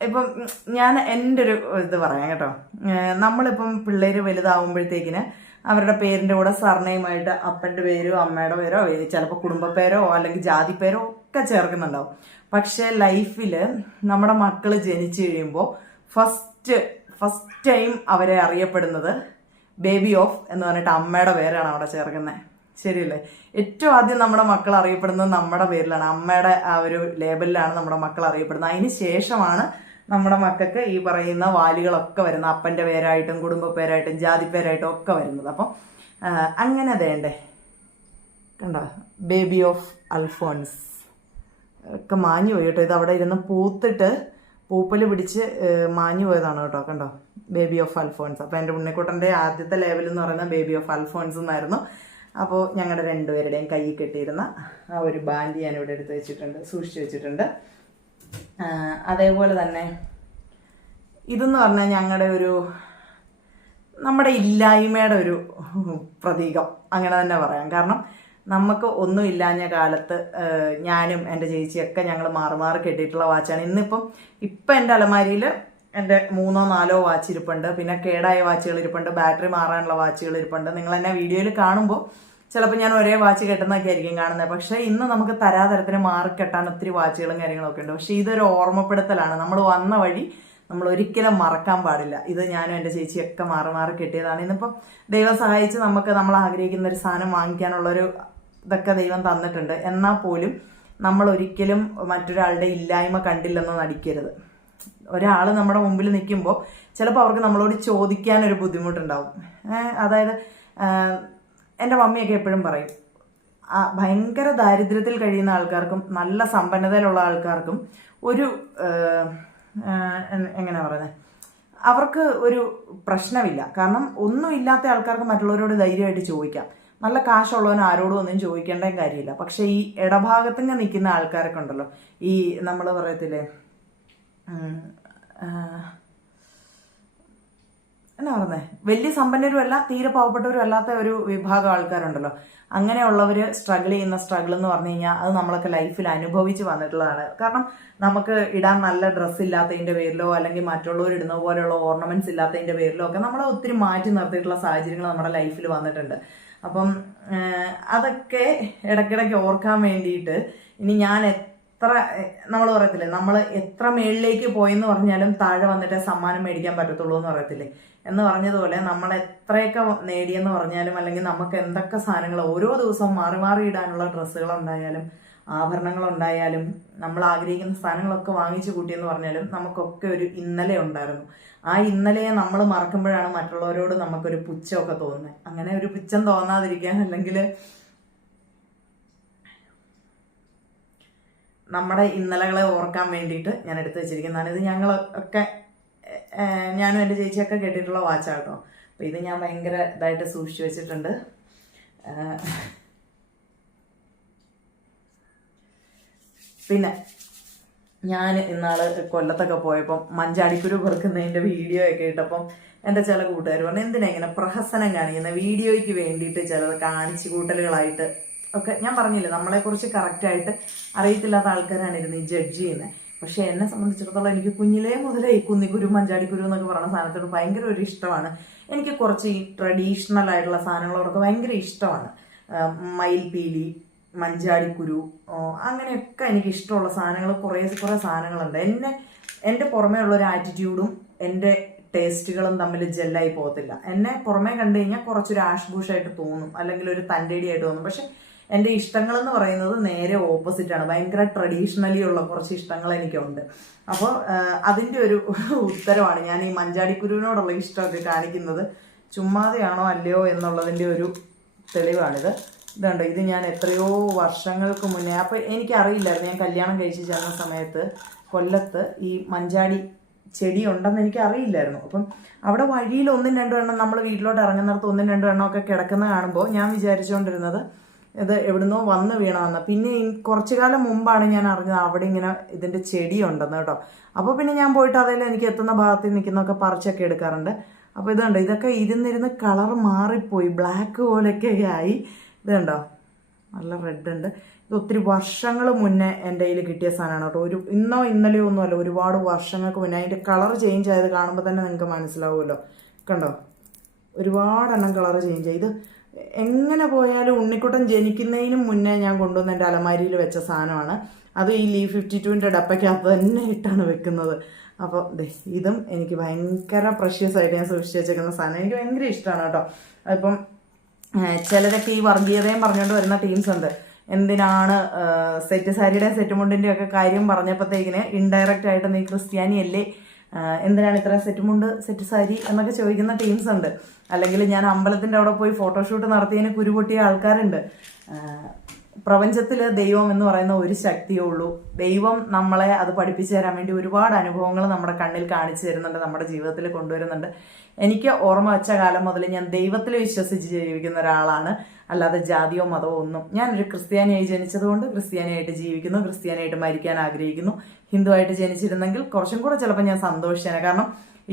ഇപ്പം ഞാൻ എൻ്റെ ഒരു ഇത് പറയാം കേട്ടോ. നമ്മളിപ്പം പിള്ളേർ വലുതാവുമ്പോഴത്തേക്കിന് അവരുടെ പേരിൻ്റെ കൂടെ സർനെയിമായിട്ട് അപ്പൻ്റെ പേരോ അമ്മയുടെ പേരോ ചിലപ്പോൾ കുടുംബ പേരോ അല്ലെങ്കിൽ ജാതി പേരോ ഒക്കെ ചേർക്കുന്നുണ്ടാവും. പക്ഷേ ലൈഫിൽ നമ്മുടെ മക്കൾ ജനിച്ചു കഴിയുമ്പോൾ ഫസ്റ്റ് ടൈം അവരെ അറിയപ്പെടുന്നത് ബേബി ഓഫ് എന്ന് പറഞ്ഞിട്ട് അമ്മയുടെ പേരാണ് അവിടെ ചേർക്കുന്നത്. ശരിയല്ലേ? ഏറ്റവും ആദ്യം നമ്മുടെ മക്കൾ അറിയപ്പെടുന്നത് നമ്മുടെ പേരിലാണ്, അമ്മയുടെ ആ ഒരു ലേബലിലാണ് നമ്മുടെ മക്കൾ അറിയപ്പെടുന്നത്. അതിന് ശേഷമാണ് നമ്മുടെ മക്കൾക്ക് ഈ പറയുന്ന വാലുകളൊക്കെ വരുന്നത്, അപ്പൻ്റെ പേരായിട്ടും കുടുംബ പേരായിട്ടും ജാതി പേരായിട്ടും ഒക്കെ വരുന്നത്. അപ്പം അങ്ങനെ വേണ്ടേ കണ്ടോ, ബേബി ഓഫ് അൽഫോൻസ് ഒക്കെ മാഞ്ഞു പോയി കേട്ടോ. ഇത് അവിടെ ഇരുന്ന് പൂത്തിട്ട് പൂപ്പൽ പിടിച്ച് മാഞ്ഞു പോയതാണ് കേട്ടോ. കണ്ടോ, ബേബി ഓഫ് അൽഫോൻസ്. അപ്പോൾ എൻ്റെ ഉണ്ണിക്കുട്ടൻ്റെ ആദ്യത്തെ ലേബൽ എന്ന് പറയുന്നത് ബേബി ഓഫ് അൽഫോൻസ് എന്നായിരുന്നു. അപ്പോൾ ഞങ്ങളുടെ 2 പേരുടെയും കൈ കെട്ടിയിരുന്ന ആ ഒരു ബാൻഡ് ഞാനിവിടെ എടുത്ത് വെച്ചിട്ടുണ്ട്, സൂക്ഷിച്ച് വെച്ചിട്ടുണ്ട്. അതേപോലെ തന്നെ ഇതെന്ന് പറഞ്ഞാൽ നമ്മുടെ ഇല്ലായ്മയുടെ ഒരു പ്രതീകം അങ്ങനെ തന്നെ പറയാം. കാരണം നമുക്ക് ഒന്നും ഇല്ലാഞ്ഞ കാലത്ത് ഞാനും എൻ്റെ ചേച്ചിയൊക്കെ ഞങ്ങൾ മാറി കെട്ടിയിട്ടുള്ള വാച്ചാണ്. ഇപ്പം എൻ്റെ അലമാരിയിൽ എൻ്റെ 3-4 വാച്ച് ഇരിപ്പുണ്ട്. പിന്നെ കേടായ വാച്ചുകൾ ഇരിപ്പുണ്ട്, ബാറ്ററി മാറാനുള്ള വാച്ചുകൾ ഇരിപ്പുണ്ട്. നിങ്ങൾ എന്നെ വീഡിയോയിൽ കാണുമ്പോൾ ചിലപ്പോൾ ഞാൻ ഒരേ വാച്ച് കെട്ടുന്നതൊക്കെ ആയിരിക്കും കാണുന്നത്. പക്ഷേ ഇന്ന് നമുക്ക് തരാതരത്തിന് മാറിക്കെട്ടാൻ ഒത്തിരി വാച്ചുകളും കാര്യങ്ങളൊക്കെ ഉണ്ട്. പക്ഷേ ഇതൊരു ഓർമ്മപ്പെടുത്തലാണ്. നമ്മൾ വന്ന വഴി നമ്മൾ ഒരിക്കലും മറക്കാൻ പാടില്ല. ഇത് ഞാനും എൻ്റെ ചേച്ചിയൊക്കെ മാറി കെട്ടിയതാണ്. ഇന്നിപ്പം ദൈവം സഹായിച്ച് നമ്മൾ ആഗ്രഹിക്കുന്ന ഒരു സാധനം വാങ്ങിക്കാനുള്ളൊരു ഇതൊക്കെ ദൈവം തന്നിട്ടുണ്ട്. എന്നാൽ പോലും നമ്മൾ ഒരിക്കലും മറ്റൊരാളുടെ ഇല്ലായ്മ കണ്ടില്ലെന്ന് നടിക്കരുത്. ഒരാൾ നമ്മുടെ മുമ്പിൽ നിൽക്കുമ്പോൾ ചിലപ്പോൾ അവർക്ക് നമ്മളോട് ചോദിക്കാനൊരു ബുദ്ധിമുട്ടുണ്ടാവും. അതായത് എൻ്റെ മമ്മിയൊക്കെ എപ്പോഴും പറയും, ഭയങ്കര ദാരിദ്ര്യത്തിൽ കഴിയുന്ന ആൾക്കാർക്കും നല്ല സമ്പന്നതയിലുള്ള ആൾക്കാർക്കും ഒരു എങ്ങനെ പറയുന്നത്, അവർക്ക് ഒരു പ്രശ്നമില്ല. കാരണം ഒന്നും ഇല്ലാത്ത ആൾക്കാർക്ക് മറ്റുള്ളവരോട് ധൈര്യമായിട്ട് ചോദിക്കാം. നല്ല കാശുള്ളവന് ആരോടും ഒന്നും ചോദിക്കേണ്ട കാര്യമില്ല. പക്ഷേ ഈ ഇടഭാഗത്തിങ്ങനെ നിൽക്കുന്ന ആൾക്കാരൊക്കെ ഉണ്ടല്ലോ, ഈ നമ്മൾ പറയത്തില്ലേ എന്നാ പറയുന്നത്, വലിയ സമ്പന്നരും അല്ല തീരെ പാവപ്പെട്ടവരും അല്ലാത്ത ഒരു വിഭാഗം ആൾക്കാരുണ്ടല്ലോ. അങ്ങനെയുള്ളവർ സ്ട്രഗിൾ എന്ന് പറഞ്ഞു കഴിഞ്ഞാൽ അത് നമ്മളൊക്കെ ലൈഫിൽ അനുഭവിച്ച് വന്നിട്ടുള്ളതാണ്. കാരണം നമുക്ക് ഇടാൻ നല്ല ഡ്രസ്സ് ഇല്ലാത്തതിൻ്റെ പേരിലോ അല്ലെങ്കിൽ മറ്റുള്ളവർ ഇടുന്ന പോലെയുള്ള ഓർണമെന്റ്സ് ഇല്ലാത്തതിൻ്റെ പേരിലോ ഒക്കെ നമ്മളെ ഒത്തിരി മാറ്റി നിർത്തിയിട്ടുള്ള സാഹചര്യങ്ങൾ നമ്മുടെ ലൈഫിൽ വന്നിട്ടുണ്ട്. അപ്പം അതൊക്കെ ഇടയ്ക്കിടയ്ക്ക് ഓർക്കാൻ വേണ്ടിയിട്ട് ഇനി ഞാൻ നമ്മൾ പറയത്തില്ലേ, നമ്മൾ എത്ര മേളിലേക്ക് പോയെന്ന് പറഞ്ഞാലും താഴെ വന്നിട്ട് സമ്മാനം മേടിക്കാൻ പറ്റത്തുള്ളൂ എന്ന് പറയത്തില്ലേ, എന്ന് പറഞ്ഞതുപോലെ നമ്മൾ എത്രയൊക്കെ നേടിയെന്ന് പറഞ്ഞാലും അല്ലെങ്കിൽ നമുക്ക് എന്തൊക്കെ സാധനങ്ങൾ ഓരോ ദിവസവും മാറി ഇടാനുള്ള ഡ്രസ്സുകളുണ്ടായാലും ആഭരണങ്ങളുണ്ടായാലും നമ്മൾ ആഗ്രഹിക്കുന്ന സാധനങ്ങളൊക്കെ വാങ്ങിച്ചു കൂട്ടിയെന്ന് പറഞ്ഞാലും നമുക്കൊക്കെ ഒരു ഇന്നലെ ഉണ്ടായിരുന്നു. ആ ഇന്നലെയെ നമ്മൾ മറക്കുമ്പോഴാണ് മറ്റുള്ളവരോട് നമുക്കൊരു പുച്ഛമൊക്കെ തോന്നുന്നത്. അങ്ങനെ ഒരു പുച്ഛം തോന്നാതിരിക്കാൻ അല്ലെങ്കിൽ നമ്മുടെ ഇന്നലകളെ ഓർക്കാൻ വേണ്ടിയിട്ട് ഞാൻ എടുത്തു വെച്ചിരിക്കുന്നതാണ്. ഇത് ഞങ്ങളൊക്കെ ഞാനും എൻ്റെ ചേച്ചിയൊക്കെ കേട്ടിട്ടുള്ള വാച്ചാട്ടോ. അപ്പോൾ ഇത് ഞാൻ ഭയങ്കര ഇതായിട്ട് സൂക്ഷിച്ചു വെച്ചിട്ടുണ്ട്. പിന്നെ ഞാൻ ഇന്നാള് കൊല്ലത്തൊക്കെ പോയപ്പം മഞ്ചാടിക്കുരു പെറുക്കുന്നതിൻ്റെ വീഡിയോ ഒക്കെ ഇട്ടപ്പം എൻ്റെ ചില കൂട്ടുകാർ പറഞ്ഞു, എന്തിനാ ഇങ്ങനെ പ്രഹസനം കാണിക്കുന്ന, വീഡിയോയ്ക്ക് വേണ്ടിയിട്ട് ചിലത് കാണിച്ചു കൂട്ടലുകളായിട്ട് ഒക്കെ. ഞാൻ പറഞ്ഞില്ല, നമ്മളെക്കുറിച്ച് കറക്റ്റായിട്ട് അറിയത്തില്ലാത്ത ആൾക്കാരാണ് ഇരുന്ന് ഈ ജഡ്ജ് ചെയ്യുന്നത്. പക്ഷെ എന്നെ സംബന്ധിച്ചിടത്തോളം എനിക്ക് കുഞ്ഞിലേ മുതലേ ഈ കുന്നിക്കുരു മഞ്ചാടിക്കുരു എന്നൊക്കെ പറയുന്ന സാധനത്തോട് ഭയങ്കര ഒരു ഇഷ്ടമാണ്. എനിക്ക് കുറച്ച് ഈ ട്രഡീഷണൽ ആയിട്ടുള്ള സാധനങ്ങളോടൊക്കെ ഭയങ്കര ഇഷ്ടമാണ്. മയിൽപീലി, മഞ്ചാടിക്കുരു, അങ്ങനെയൊക്കെ എനിക്ക് ഇഷ്ടമുള്ള സാധനങ്ങൾ കുറേ സാധനങ്ങളുണ്ട്. എൻ്റെ പുറമേ ഉള്ള ഒരു ആറ്റിറ്റ്യൂഡും എൻ്റെ ടേസ്റ്റുകളും തമ്മിൽ ജെല്ലായി പോകത്തില്ല. എന്നെ പുറമേ കണ്ടു കഴിഞ്ഞാൽ കുറച്ചൊരു ആഷ് ബൂഷായിട്ട് തോന്നും, അല്ലെങ്കിൽ ഒരു തൻ്റെടിയായിട്ട് തോന്നും. പക്ഷെ എൻ്റെ ഇഷ്ടങ്ങളെന്ന് പറയുന്നത് നേരെ ഓപ്പോസിറ്റാണ്. ഭയങ്കര ട്രഡീഷണലി ഉള്ള കുറച്ച് ഇഷ്ടങ്ങൾ എനിക്കുണ്ട്. അപ്പോൾ അതിൻ്റെ ഒരു ഉത്തരവാണ് ഞാൻ ഈ മഞ്ചാടിക്കുരുവിനോടുള്ള ഇഷ്ടമൊക്കെ കാണിക്കുന്നത്. ചുമ്മാതെയാണോ അല്ലയോ എന്നുള്ളതിൻ്റെ ഒരു തെളിവാണിത്. ഇതുണ്ട്, ഇത് ഞാൻ എത്രയോ വർഷങ്ങൾക്ക് മുന്നേ, അപ്പോൾ എനിക്കറിയില്ലായിരുന്നു, ഞാൻ കല്യാണം കഴിച്ച് ചെന്ന സമയത്ത് കൊല്ലത്ത് ഈ മഞ്ചാടി ചെടി ഉണ്ടെന്ന് എനിക്ക് അറിയില്ലായിരുന്നു. അപ്പം അവിടെ വഴിയിൽ 1-2 എണ്ണം, നമ്മൾ വീട്ടിലോട്ട് ഇറങ്ങുന്നിടത്ത് 1-2 എണ്ണം ഒക്കെ കിടക്കുന്ന കാണുമ്പോൾ ഞാൻ വിചാരിച്ചുകൊണ്ടിരുന്നത് ഇത് എവിടുന്നോ വന്ന് വീണതെന്ന്. പിന്നെ കുറച്ചു കാലം മുമ്പാണ് ഞാൻ അറിഞ്ഞത് അവിടെ ഇങ്ങനെ ഇതിൻ്റെ ചെടി ഉണ്ടെന്ന് കേട്ടോ. അപ്പോൾ പിന്നെ ഞാൻ പോയിട്ട് അതിൽ എനിക്ക് എത്തുന്ന ഭാഗത്ത് നിൽക്കുന്നതൊക്കെ പറിച്ചൊക്കെ എടുക്കാറുണ്ട്. അപ്പോൾ ഇതുണ്ട്, ഇതൊക്കെ ഇരുന്നിരുന്ന് കളർ മാറിപ്പോയി, ബ്ലാക്ക് പോലെയൊക്കെ ആയി. ഇത് കണ്ടോ, നല്ല റെഡ് ഉണ്ട്. ഇത് ഒത്തിരി വർഷങ്ങൾ മുന്നേ എൻ്റെ കയ്യിൽ കിട്ടിയ സാധനമാണ് കേട്ടോ. ഇന്നോ ഇന്നലെയോ ഒന്നുമല്ല, ഒരുപാട് വർഷങ്ങൾക്ക് മുന്നേ. അതിൻ്റെ കളർ ചേഞ്ച് ആയത് കാണുമ്പോൾ തന്നെ നിങ്ങൾക്ക് മനസ്സിലാവുമല്ലോ. കണ്ടോ, ഒരുപാടെണ്ണം കളർ ചേഞ്ച് ആയി. ഇത് എങ്ങനെ പോയാലും ഉണ്ണിക്കുട്ടൻ ജനിക്കുന്നതിനും മുന്നേ ഞാൻ കൊണ്ടുവന്ന് എൻ്റെ അലമാരിയിൽ വെച്ച സാധനമാണ്. അത് ഈ ലീ 52ൻ്റെ ഡപ്പയ്ക്കകത്ത് തന്നെ ഇട്ടാണ് വെക്കുന്നത്. അപ്പോൾ ഇതും എനിക്ക് ഭയങ്കര പ്രഷ്യസ് ആയിട്ട് ഞാൻ സൂക്ഷിച്ച് വെച്ചേക്കുന്ന സാധനം. എനിക്ക് ഭയങ്കര ഇഷ്ടമാണ് കേട്ടോ. അതിപ്പം ചിലരൊക്കെ ഈ വർഗീയതയും പറഞ്ഞുകൊണ്ട് വരുന്ന ടീംസ് ഉണ്ട്. എന്തിനാണ് സെറ്റ് സാരിയുടെ സെറ്റ് മുണ്ടിൻ്റെ ഒക്കെ കാര്യം പറഞ്ഞപ്പോഴത്തേക്കിന് ഇൻഡയറക്റ്റ് ആയിട്ട് നീ ക്രിസ്ത്യാനി അല്ലേ, എന്തിനാണ് ഇത്ര സെറ്റ് മുണ്ട് സെറ്റ് സാരി എന്നൊക്കെ ചോദിക്കുന്ന ടീംസ് ഉണ്ട്. അല്ലെങ്കിൽ ഞാൻ അമ്പലത്തിൻ്റെ അവിടെ പോയി ഫോട്ടോഷൂട്ട് നടത്തിയതിന് കുരുപൊട്ടിയ ആൾക്കാരുണ്ട്. പ്രപഞ്ചത്തിൽ ദൈവം എന്ന് പറയുന്ന ഒരു ശക്തിയേ ഉള്ളൂ. ദൈവം നമ്മളെ അത് പഠിപ്പിച്ചു തരാൻ വേണ്ടി ഒരുപാട് അനുഭവങ്ങൾ നമ്മുടെ കണ്ണിൽ കാണിച്ചു തരുന്നുണ്ട്, നമ്മുടെ ജീവിതത്തിൽ കൊണ്ടുവരുന്നുണ്ട്. എനിക്ക് ഓർമ്മ വെച്ച കാലം മുതൽ ഞാൻ ദൈവത്തിൽ വിശ്വസിച്ച് ജീവിക്കുന്ന ഒരാളാണ്, അല്ലാതെ ജാതിയോ മതമോ ഒന്നും. ഞാനൊരു ക്രിസ്ത്യാനിയായി ജനിച്ചതുകൊണ്ട് ക്രിസ്ത്യാനിയായിട്ട് ജീവിക്കുന്നു, ക്രിസ്ത്യാനിയായിട്ട് മരിക്കാൻ ആഗ്രഹിക്കുന്നു. ഹിന്ദുവായിട്ട് ജനിച്ചിരുന്നെങ്കിൽ കുറച്ചും കൂടെ ചിലപ്പോൾ ഞാൻ സന്തോഷിച്ചേനെ. കാരണം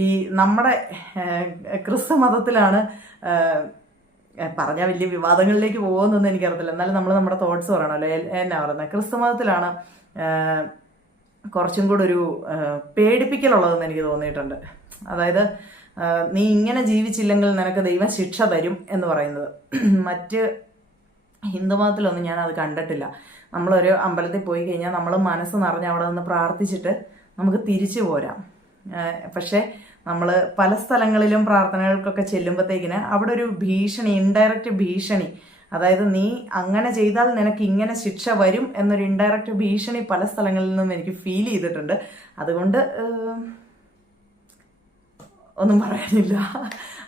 ഈ നമ്മുടെ ക്രിസ്തു മതത്തിലാണ്, പറഞ്ഞാൽ വലിയ വിവാദങ്ങളിലേക്ക് പോകുമെന്നൊന്നും എനിക്കറിയത്തില്ല, എന്നാലും നമ്മൾ നമ്മുടെ തോട്ട്സ് പറയണമല്ലോ. എന്നാ പറയുന്നത്, ക്രിസ്തു മതത്തിലാണ് കുറച്ചും കൂടെ ഒരു പേടിപ്പിക്കലുള്ളതെന്ന് എനിക്ക് തോന്നിയിട്ടുണ്ട്. അതായത് നീ ഇങ്ങനെ ജീവിച്ചില്ലെങ്കിൽ നിനക്ക് ദൈവം ശിക്ഷ തരും എന്ന് പറയുന്നത്. മറ്റ് ഹിന്ദുമതത്തിലൊന്നും ഞാൻ അത് കണ്ടിട്ടില്ല. നമ്മളൊരു അമ്പലത്തിൽ പോയി കഴിഞ്ഞാൽ നമ്മൾ മനസ്സ് നിറഞ്ഞ് അവിടെ നിന്ന് പ്രാർത്ഥിച്ചിട്ട് നമുക്ക് തിരിച്ചു പോരാം. പക്ഷേ നമ്മൾ പല സ്ഥലങ്ങളിലും പ്രാർത്ഥനകൾക്കൊക്കെ ചെല്ലുമ്പോഴത്തേക്കിന് അവിടെ ഒരു ഭീഷണി, ഇൻഡയറക്റ്റ് ഭീഷണി, അതായത് നീ അങ്ങനെ ചെയ്താൽ നിനക്ക് ഇങ്ങനെ ശിക്ഷ വരും എന്നൊരു ഇൻഡയറക്റ്റ് ഭീഷണി പല സ്ഥലങ്ങളിൽ നിന്നും എനിക്ക് ഫീൽ ചെയ്തിട്ടുണ്ട്. അതുകൊണ്ട് ഒന്നും പറയാനില്ല.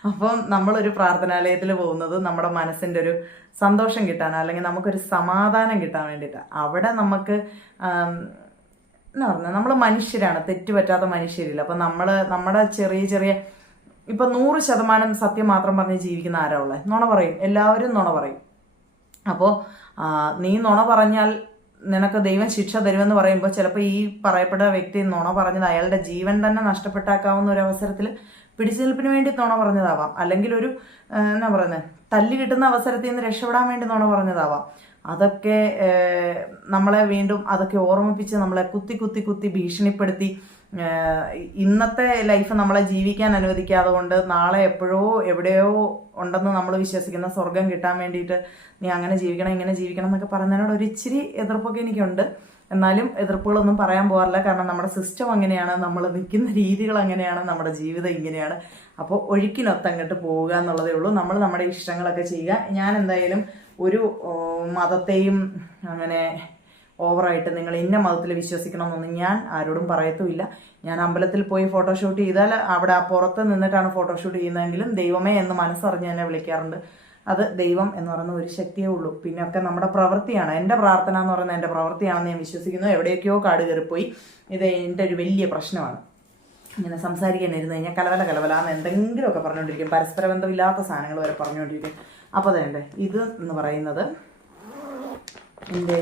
അപ്പം നമ്മളൊരു പ്രാർത്ഥനാലയത്തിൽ പോകുന്നത് നമ്മുടെ മനസ്സിൻ്റെ ഒരു സന്തോഷം കിട്ടാനോ അല്ലെങ്കിൽ നമുക്കൊരു സമാധാനം കിട്ടാൻ വേണ്ടിയിട്ടാണ്. അവിടെ നമുക്ക് എന്നാ പറഞ്ഞാൽ നമ്മൾ മനുഷ്യരാണ്, തെറ്റുപറ്റാത്ത മനുഷ്യരില്ല. അപ്പം നമ്മുടെ ചെറിയ ഇപ്പം 100% സത്യം മാത്രം പറഞ്ഞ് ജീവിക്കുന്ന ആരാ ഉള്ളത്? നുണ പറയും, എല്ലാവരും നുണ പറയും. അപ്പോൾ നീ നുണ പറഞ്ഞാൽ നിനക്ക് ദൈവം ശിക്ഷ തരുമെന്ന് പറയുമ്പോൾ ചിലപ്പോൾ ഈ പറയപ്പെട്ട വ്യക്തി നുണ പറഞ്ഞത് അയാളുടെ ജീവൻ തന്നെ നഷ്ടപ്പെട്ടാക്കാവുന്ന ഒരു അവസരത്തിൽ പിടിച്ചെടുപ്പിന് വേണ്ടി നുണ പറഞ്ഞതാവാം, അല്ലെങ്കിൽ ഒരു എന്നാ പറയുന്നത് തല്ല് കിട്ടുന്ന അവസരത്തിൽ നിന്ന് രക്ഷപ്പെടാൻ വേണ്ടി നുണ പറഞ്ഞതാവാം. അതൊക്കെ നമ്മളെ വീണ്ടും അതൊക്കെ ഓർമ്മിപ്പിച്ച് നമ്മളെ കുത്തി ഭീഷണിപ്പെടുത്തി ഇന്നത്തെ ലൈഫ് നമ്മളെ ജീവിക്കാൻ അനുവദിക്കാതെ കൊണ്ട് നാളെ എപ്പോഴോ എവിടെയോ ഉണ്ടെന്ന് നമ്മൾ വിശ്വസിക്കുന്ന സ്വർഗം കിട്ടാൻ വേണ്ടിയിട്ട് നീ അങ്ങനെ ജീവിക്കണം ഇങ്ങനെ ജീവിക്കണം എന്നൊക്കെ പറയുന്നതിനോട് ഒരു ഇച്ചിരി എതിർപ്പൊക്കെ എനിക്കുണ്ട്. എന്നാലും എതിർപ്പുകളൊന്നും പറയാൻ പോകാറില്ല. കാരണം നമ്മുടെ സിസ്റ്റം അങ്ങനെയാണ്, നമ്മൾ നിൽക്കുന്ന രീതികൾ അങ്ങനെയാണ്, നമ്മുടെ ജീവിതം ഇങ്ങനെയാണ്. അപ്പോൾ ഒഴുക്കിനൊത്തങ്ങോട്ട് പോവുക എന്നുള്ളതേ ഉള്ളൂ. നമ്മൾ നമ്മുടെ ഇഷ്ടങ്ങളൊക്കെ ചെയ്യുക. ഞാൻ എന്തായാലും ഒരു മതത്തെയും അങ്ങനെ ഓവറായിട്ട് നിങ്ങൾ ഇന്ന മതത്തിൽ വിശ്വസിക്കണമെന്നൊന്നും ഞാൻ ആരോടും പറയത്തുമില്ല. ഞാൻ അമ്പലത്തിൽ പോയി ഫോട്ടോഷൂട്ട് ചെയ്താൽ അവിടെ പുറത്ത് നിന്നിട്ടാണ് ഫോട്ടോഷൂട്ട് ചെയ്യുന്നതെങ്കിലും ദൈവമേ എന്ന് മനസ്സറിഞ്ഞ് എന്നെ വിളിക്കാറുണ്ട്. അത് ദൈവം എന്ന് പറയുന്ന ഒരു ശക്തിയേ ഉള്ളൂ. പിന്നെയൊക്കെ നമ്മുടെ പ്രവൃത്തിയാണ്. എൻ്റെ പ്രാർത്ഥന എന്ന് പറയുന്നത് എൻ്റെ പ്രവൃത്തിയാണെന്ന് ഞാൻ വിശ്വസിക്കുന്നു. എവിടേക്കോ കാട് കയറിപ്പോയി. ഇത് എൻ്റെ ഒരു വലിയ പ്രശ്നമാണ്. ഇങ്ങനെ സംസാരിക്കാൻ ഇരുന്ന് കഴിഞ്ഞാൽ കലവലാന്ന് എന്തെങ്കിലുമൊക്കെ പറഞ്ഞുകൊണ്ടിരിക്കും, പരസ്പര ബന്ധമില്ലാത്ത സാധനങ്ങൾ വരെ പറഞ്ഞുകൊണ്ടിരിക്കും. അപ്പോൾ അതേണ്ടേ ഇത് എന്ന് പറയുന്നത് എൻ്റെ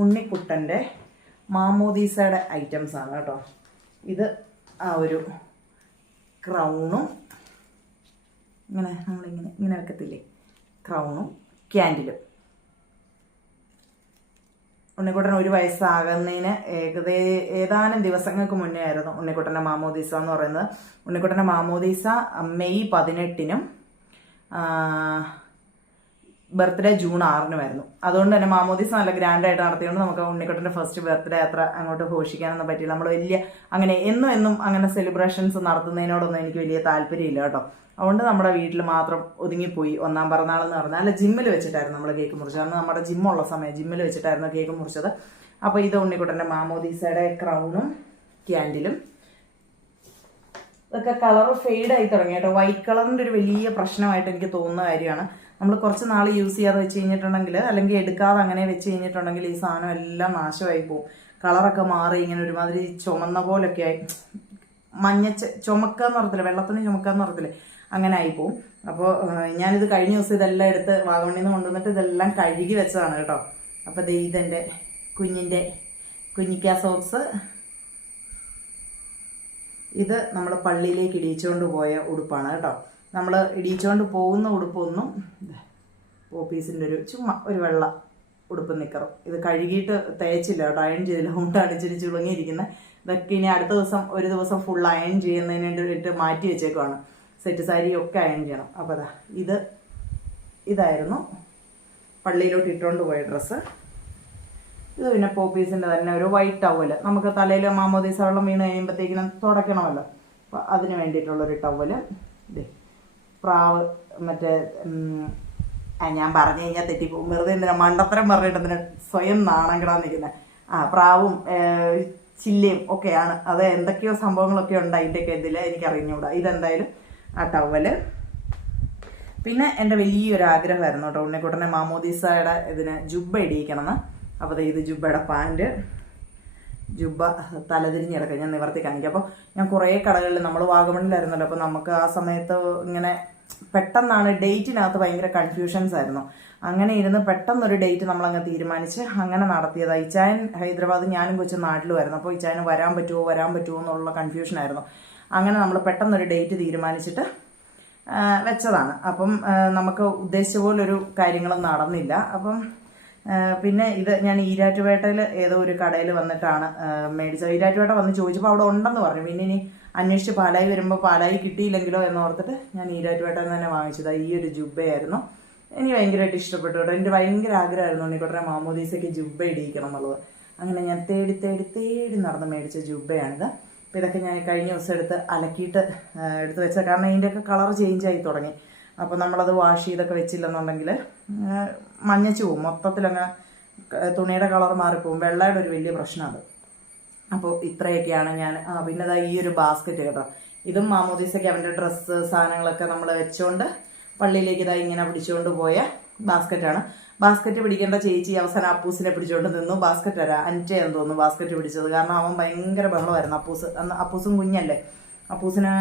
ഉണ്ണിക്കുട്ടൻ്റെ മാമോദീസയുടെ ഐറ്റംസ് ആണ് കേട്ടോ. ഇത് ആ ഒരു ക്രൗണും ഇങ്ങനെ ഇങ്ങനെ വെക്കത്തില്ലേ, ക്രൗണും ക്യാൻഡിലും. ഉണ്ണിക്കുട്ടൻ 1 വയസ്സാകുന്നതിന് ഏതാനും ദിവസങ്ങൾക്ക് മുന്നേ ആയിരുന്നു ഉണ്ണിക്കുട്ടൻ്റെ മാമോദീസ എന്ന് പറയുന്നത്. ഉണ്ണിക്കുട്ടൻ്റെ മാമോദീസ മെയ് 18-നും ബർത്ത്ഡേ ജൂൺ 6-നുമായിരുന്നു. അതുകൊണ്ട് തന്നെ മാമോദീസ നല്ല ഗ്രാൻഡായിട്ട് നടത്തിയോണ്ട് നമുക്ക് ഉണ്ണിക്കുട്ടൻ്റെ ഫസ്റ്റ് ബർത്ത്ഡേ അത്ര അങ്ങോട്ട് ഘോഷിക്കാനൊന്നും പറ്റില്ല. നമ്മൾ വലിയ അങ്ങനെ എന്നും അങ്ങനെ സെലിബ്രേഷൻസ് നടത്തുന്നതിനോടൊന്നും എനിക്ക് വലിയ താല്പര്യമില്ല കേട്ടോ. അതുകൊണ്ട് നമ്മുടെ വീട്ടിൽ മാത്രം ഒതുങ്ങിപ്പോയി. 1-ാം പിറന്നാളെന്ന് പറഞ്ഞാൽ അല്ല, ജിമ്മിൽ വെച്ചിട്ടായിരുന്നു നമ്മൾ കേക്ക് മുറിച്ചത്. അന്ന് നമ്മുടെ ജിമ്മുള്ള സമയം ജിമ്മിൽ വെച്ചിട്ടായിരുന്നു കേക്ക് മുറിച്ചത്. അപ്പോൾ ഇത് ഉണ്ണിക്കുട്ടൻ്റെ മാമോദീസയുടെ ക്രൗണും ക്യാൻഡിലും. ഇതൊക്കെ കളർ ഫെയ്ഡായി തുടങ്ങി കേട്ടോ. വൈറ്റ് കളറിൻ്റെ ഒരു വലിയ പ്രശ്നമായിട്ട് എനിക്ക് തോന്നുന്ന കാര്യമാണ്. നമ്മൾ കുറച്ച് നാൾ യൂസ് ചെയ്യാതെ വെച്ച് കഴിഞ്ഞിട്ടുണ്ടെങ്കിൽ, അല്ലെങ്കിൽ എടുക്കാതെ അങ്ങനെ വെച്ച് കഴിഞ്ഞിട്ടുണ്ടെങ്കിൽ ഈ സാധനം എല്ലാം നാശമായി പോകും. കളറൊക്കെ മാറി ഇങ്ങനെ ഒരുമാതിരി ചുമന്ന പോലൊക്കെ ആയി, ചുമക്കാന്ന് പറയത്തില്ല, വെള്ളത്തിന് ചുമക്കാന്ന് പറയത്തില്ലേ, അങ്ങനെ ആയിപ്പോവും. അപ്പോൾ ഞാനിത് കഴിഞ്ഞ ദിവസം ഇതെല്ലാം എടുത്ത് വാഗമണ്ണിൽ നിന്ന് കൊണ്ടുവന്നിട്ട് ഇതെല്ലാം കഴുകി വെച്ചതാണ് കേട്ടോ. അപ്പോൾ ഇതെൻ്റെ കുഞ്ഞിക്ക സോക്സ്. ഇത് നമ്മൾ പള്ളിയിലേക്ക് ഇടിച്ചുകൊണ്ട് പോയ ഉടുപ്പാണ് കേട്ടോ. നമ്മൾ ഇടിച്ചുകൊണ്ട് പോകുന്ന ഉടുപ്പൊന്നും ഓഫീസിൻ്റെ ചുമ്മാ ഒരു വെള്ള ഉടുപ്പ് നിക്കറും. ഇത് കഴുകിയിട്ട് തേച്ചില്ല കേട്ടോ, അയൺ ചെയ്തില്ല, കൊണ്ടാണ് ഇച്ചിരി ചുളുങ്ങിയിരിക്കുന്നത്. ഇതൊക്കെ ഇനി അടുത്ത ദിവസം ഒരു ദിവസം ഫുൾ അയൺ ചെയ്യുന്നതിന് വേണ്ടിയിട്ട് മാറ്റി വെച്ചേക്കുവാണ്. സെറ്റ് സാരിയൊക്കെ അയൺ ചെയ്യണം. അപ്പോൾ ഇതായിരുന്നു പള്ളിയിലോട്ട് ഇട്ടുകൊണ്ട് പോയ ഡ്രസ്സ്. ഇത് പിന്നെ പോപ്പീസിൻ്റെ തന്നെ ഒരു വൈറ്റ് ടവല്. നമുക്ക് തലയിൽ മാമോദീസ വെള്ളം വീണ് കഴിയുമ്പോഴത്തേക്കിനും തുടയ്ക്കണമല്ലോ, അപ്പോൾ അതിന് വേണ്ടിയിട്ടുള്ളൊരു ടവല്. ഇതേ പ്രാവ്, മറ്റേ ഞാൻ പറഞ്ഞു കഴിഞ്ഞാൽ തെറ്റിപ്പോകും, വെറുതെ എന്തിനാ മണ്ടത്തരം പറഞ്ഞിട്ട് എന്തിനാ സ്വയം നാണം കിടാൻ നിൽക്കുന്നത്. പ്രാവും ചില്ലയും ഒക്കെയാണ്. അത് എന്തൊക്കെയോ സംഭവങ്ങളൊക്കെ ഉണ്ട് അതിൻ്റെയൊക്കെ ഇതിൽ, എനിക്കറിഞ്ഞൂടാ. ഇതെന്തായാലും ആ ടവല്. പിന്നെ എൻ്റെ വലിയൊരു ആഗ്രഹമായിരുന്നു കേട്ടോ ഉണ്ണിക്കുട്ടനെ മാമോദീസയുടെ ഇതിന് ജുബ്ബ ഇടിയിക്കണമെന്ന്. അപ്പോൾ ഇത് ജുബ്ബയുടെ പാൻറ്റ്, ജുബ്ബ തലതിരിഞ്ഞിടക്കുക. ഞാൻ നിവർത്തി കാണിക്കാം. അപ്പോൾ ഞാൻ കുറേ കടകളിൽ, നമ്മൾ വാഗമണ്ണിലായിരുന്നല്ലോ, അപ്പോൾ നമുക്ക് ആ സമയത്ത് ഇങ്ങനെ പെട്ടെന്നാണ് ഡേറ്റിനകത്ത് ഭയങ്കര കൺഫ്യൂഷൻസ് ആയിരുന്നു. അങ്ങനെ ഇരുന്ന് പെട്ടെന്നൊരു ഡേറ്റ് നമ്മളങ്ങ് തീരുമാനിച്ച് അങ്ങനെ നടത്തിയതാണ്. ഇച്ചായൻ ഹൈദരാബാദ്, ഞാനും കൊച്ചു നാട്ടിലുമായിരുന്നു. അപ്പോൾ ഇച്ചായന് വരാൻ പറ്റുമോ എന്നുള്ള കൺഫ്യൂഷനായിരുന്നു. അങ്ങനെ നമ്മൾ പെട്ടെന്നൊരു ഡേറ്റ് തീരുമാനിച്ചിട്ട് വെച്ചതാണ്. അപ്പം നമുക്ക് ഉദ്ദേശിച്ച പോലൊരു കാര്യങ്ങളും നടന്നില്ല. അപ്പം പിന്നെ ഇത് ഞാൻ ഈരാറ്റുപേട്ടയിൽ ഏതോ ഒരു കടയിൽ വന്നിട്ടാണ് മേടിച്ചത്. ഈരാറ്റുപേട്ട വന്ന് ചോദിച്ചപ്പോൾ അവിടെ ഉണ്ടെന്ന് പറഞ്ഞു. പിന്നെ ഇനി അന്വേഷിച്ച് പാലായി വരുമ്പോൾ പാലായി കിട്ടിയില്ലെങ്കിലോ എന്നോർത്തിട്ട് ഞാൻ ഈരാറ്റുപേട്ടയിൽ തന്നെ വാങ്ങിച്ചത്. ഈ ഒരു ജുബ്ബയായിരുന്നു. എനിക്ക് ഭയങ്കരമായിട്ട് ഇഷ്ടപ്പെട്ടു കേട്ടോ. എൻ്റെ ഭയങ്കര ആഗ്രഹമായിരുന്നു ഉണ്ണിക്കുട്ടനെ മാമോദീസയ്ക്ക് ജുബ്ബ ഇടിയിക്കണം എന്നുള്ളത്. അങ്ങനെ ഞാൻ തേടി നടന്ന് മേടിച്ച ജുബ്ബയാണിത്. അപ്പോൾ ഇതൊക്കെ ഞാൻ കഴിഞ്ഞ ദിവസം അലക്കിയിട്ട് എടുത്ത് വെച്ചത്. കാരണം ഇതിൻ്റെയൊക്കെ കളർ ചേഞ്ചായി തുടങ്ങി. അപ്പോൾ നമ്മളത് വാഷ് ചെയ്തൊക്കെ വെച്ചില്ലെന്നുണ്ടെങ്കിൽ മഞ്ഞച്ച് പോവും, മൊത്തത്തിലങ്ങനെ തുണിയുടെ കളർ മാറിപ്പോവും. വെള്ളയുടെ ഒരു വലിയ പ്രശ്നമാണ്. അപ്പോൾ ഇത്രയൊക്കെയാണ് ഞാൻ. പിന്നെ ഈ ഒരു ബാസ്ക്കറ്റ് കേട്ടോ, ഇതും മാമോദീസയ്ക്ക് അവൻ്റെ ഡ്രസ്സ് സാധനങ്ങളൊക്കെ നമ്മൾ വെച്ചുകൊണ്ട് പള്ളിയിലേക്ക് ഇങ്ങനെ പിടിച്ചുകൊണ്ട് പോയ ബാസ്ക്കറ്റാണ്. ബാസ്ക്കറ്റ് പിടിക്കേണ്ട ചേച്ചി അവസാനം അപ്പൂസിനെ പിടിച്ചുകൊണ്ട് നിന്നു. ബാസ്ക്കറ്റ് അല്ല, അൻറ്റയെന്ന് തോന്നുന്നു ബാസ്ക്കറ്റ് പിടിച്ചത്. കാരണം അവൻ ഭയങ്കര ബഹളമായിരുന്നു. അപ്പൂസും കുഞ്ഞല്ലേ, അപ്പൂസിന്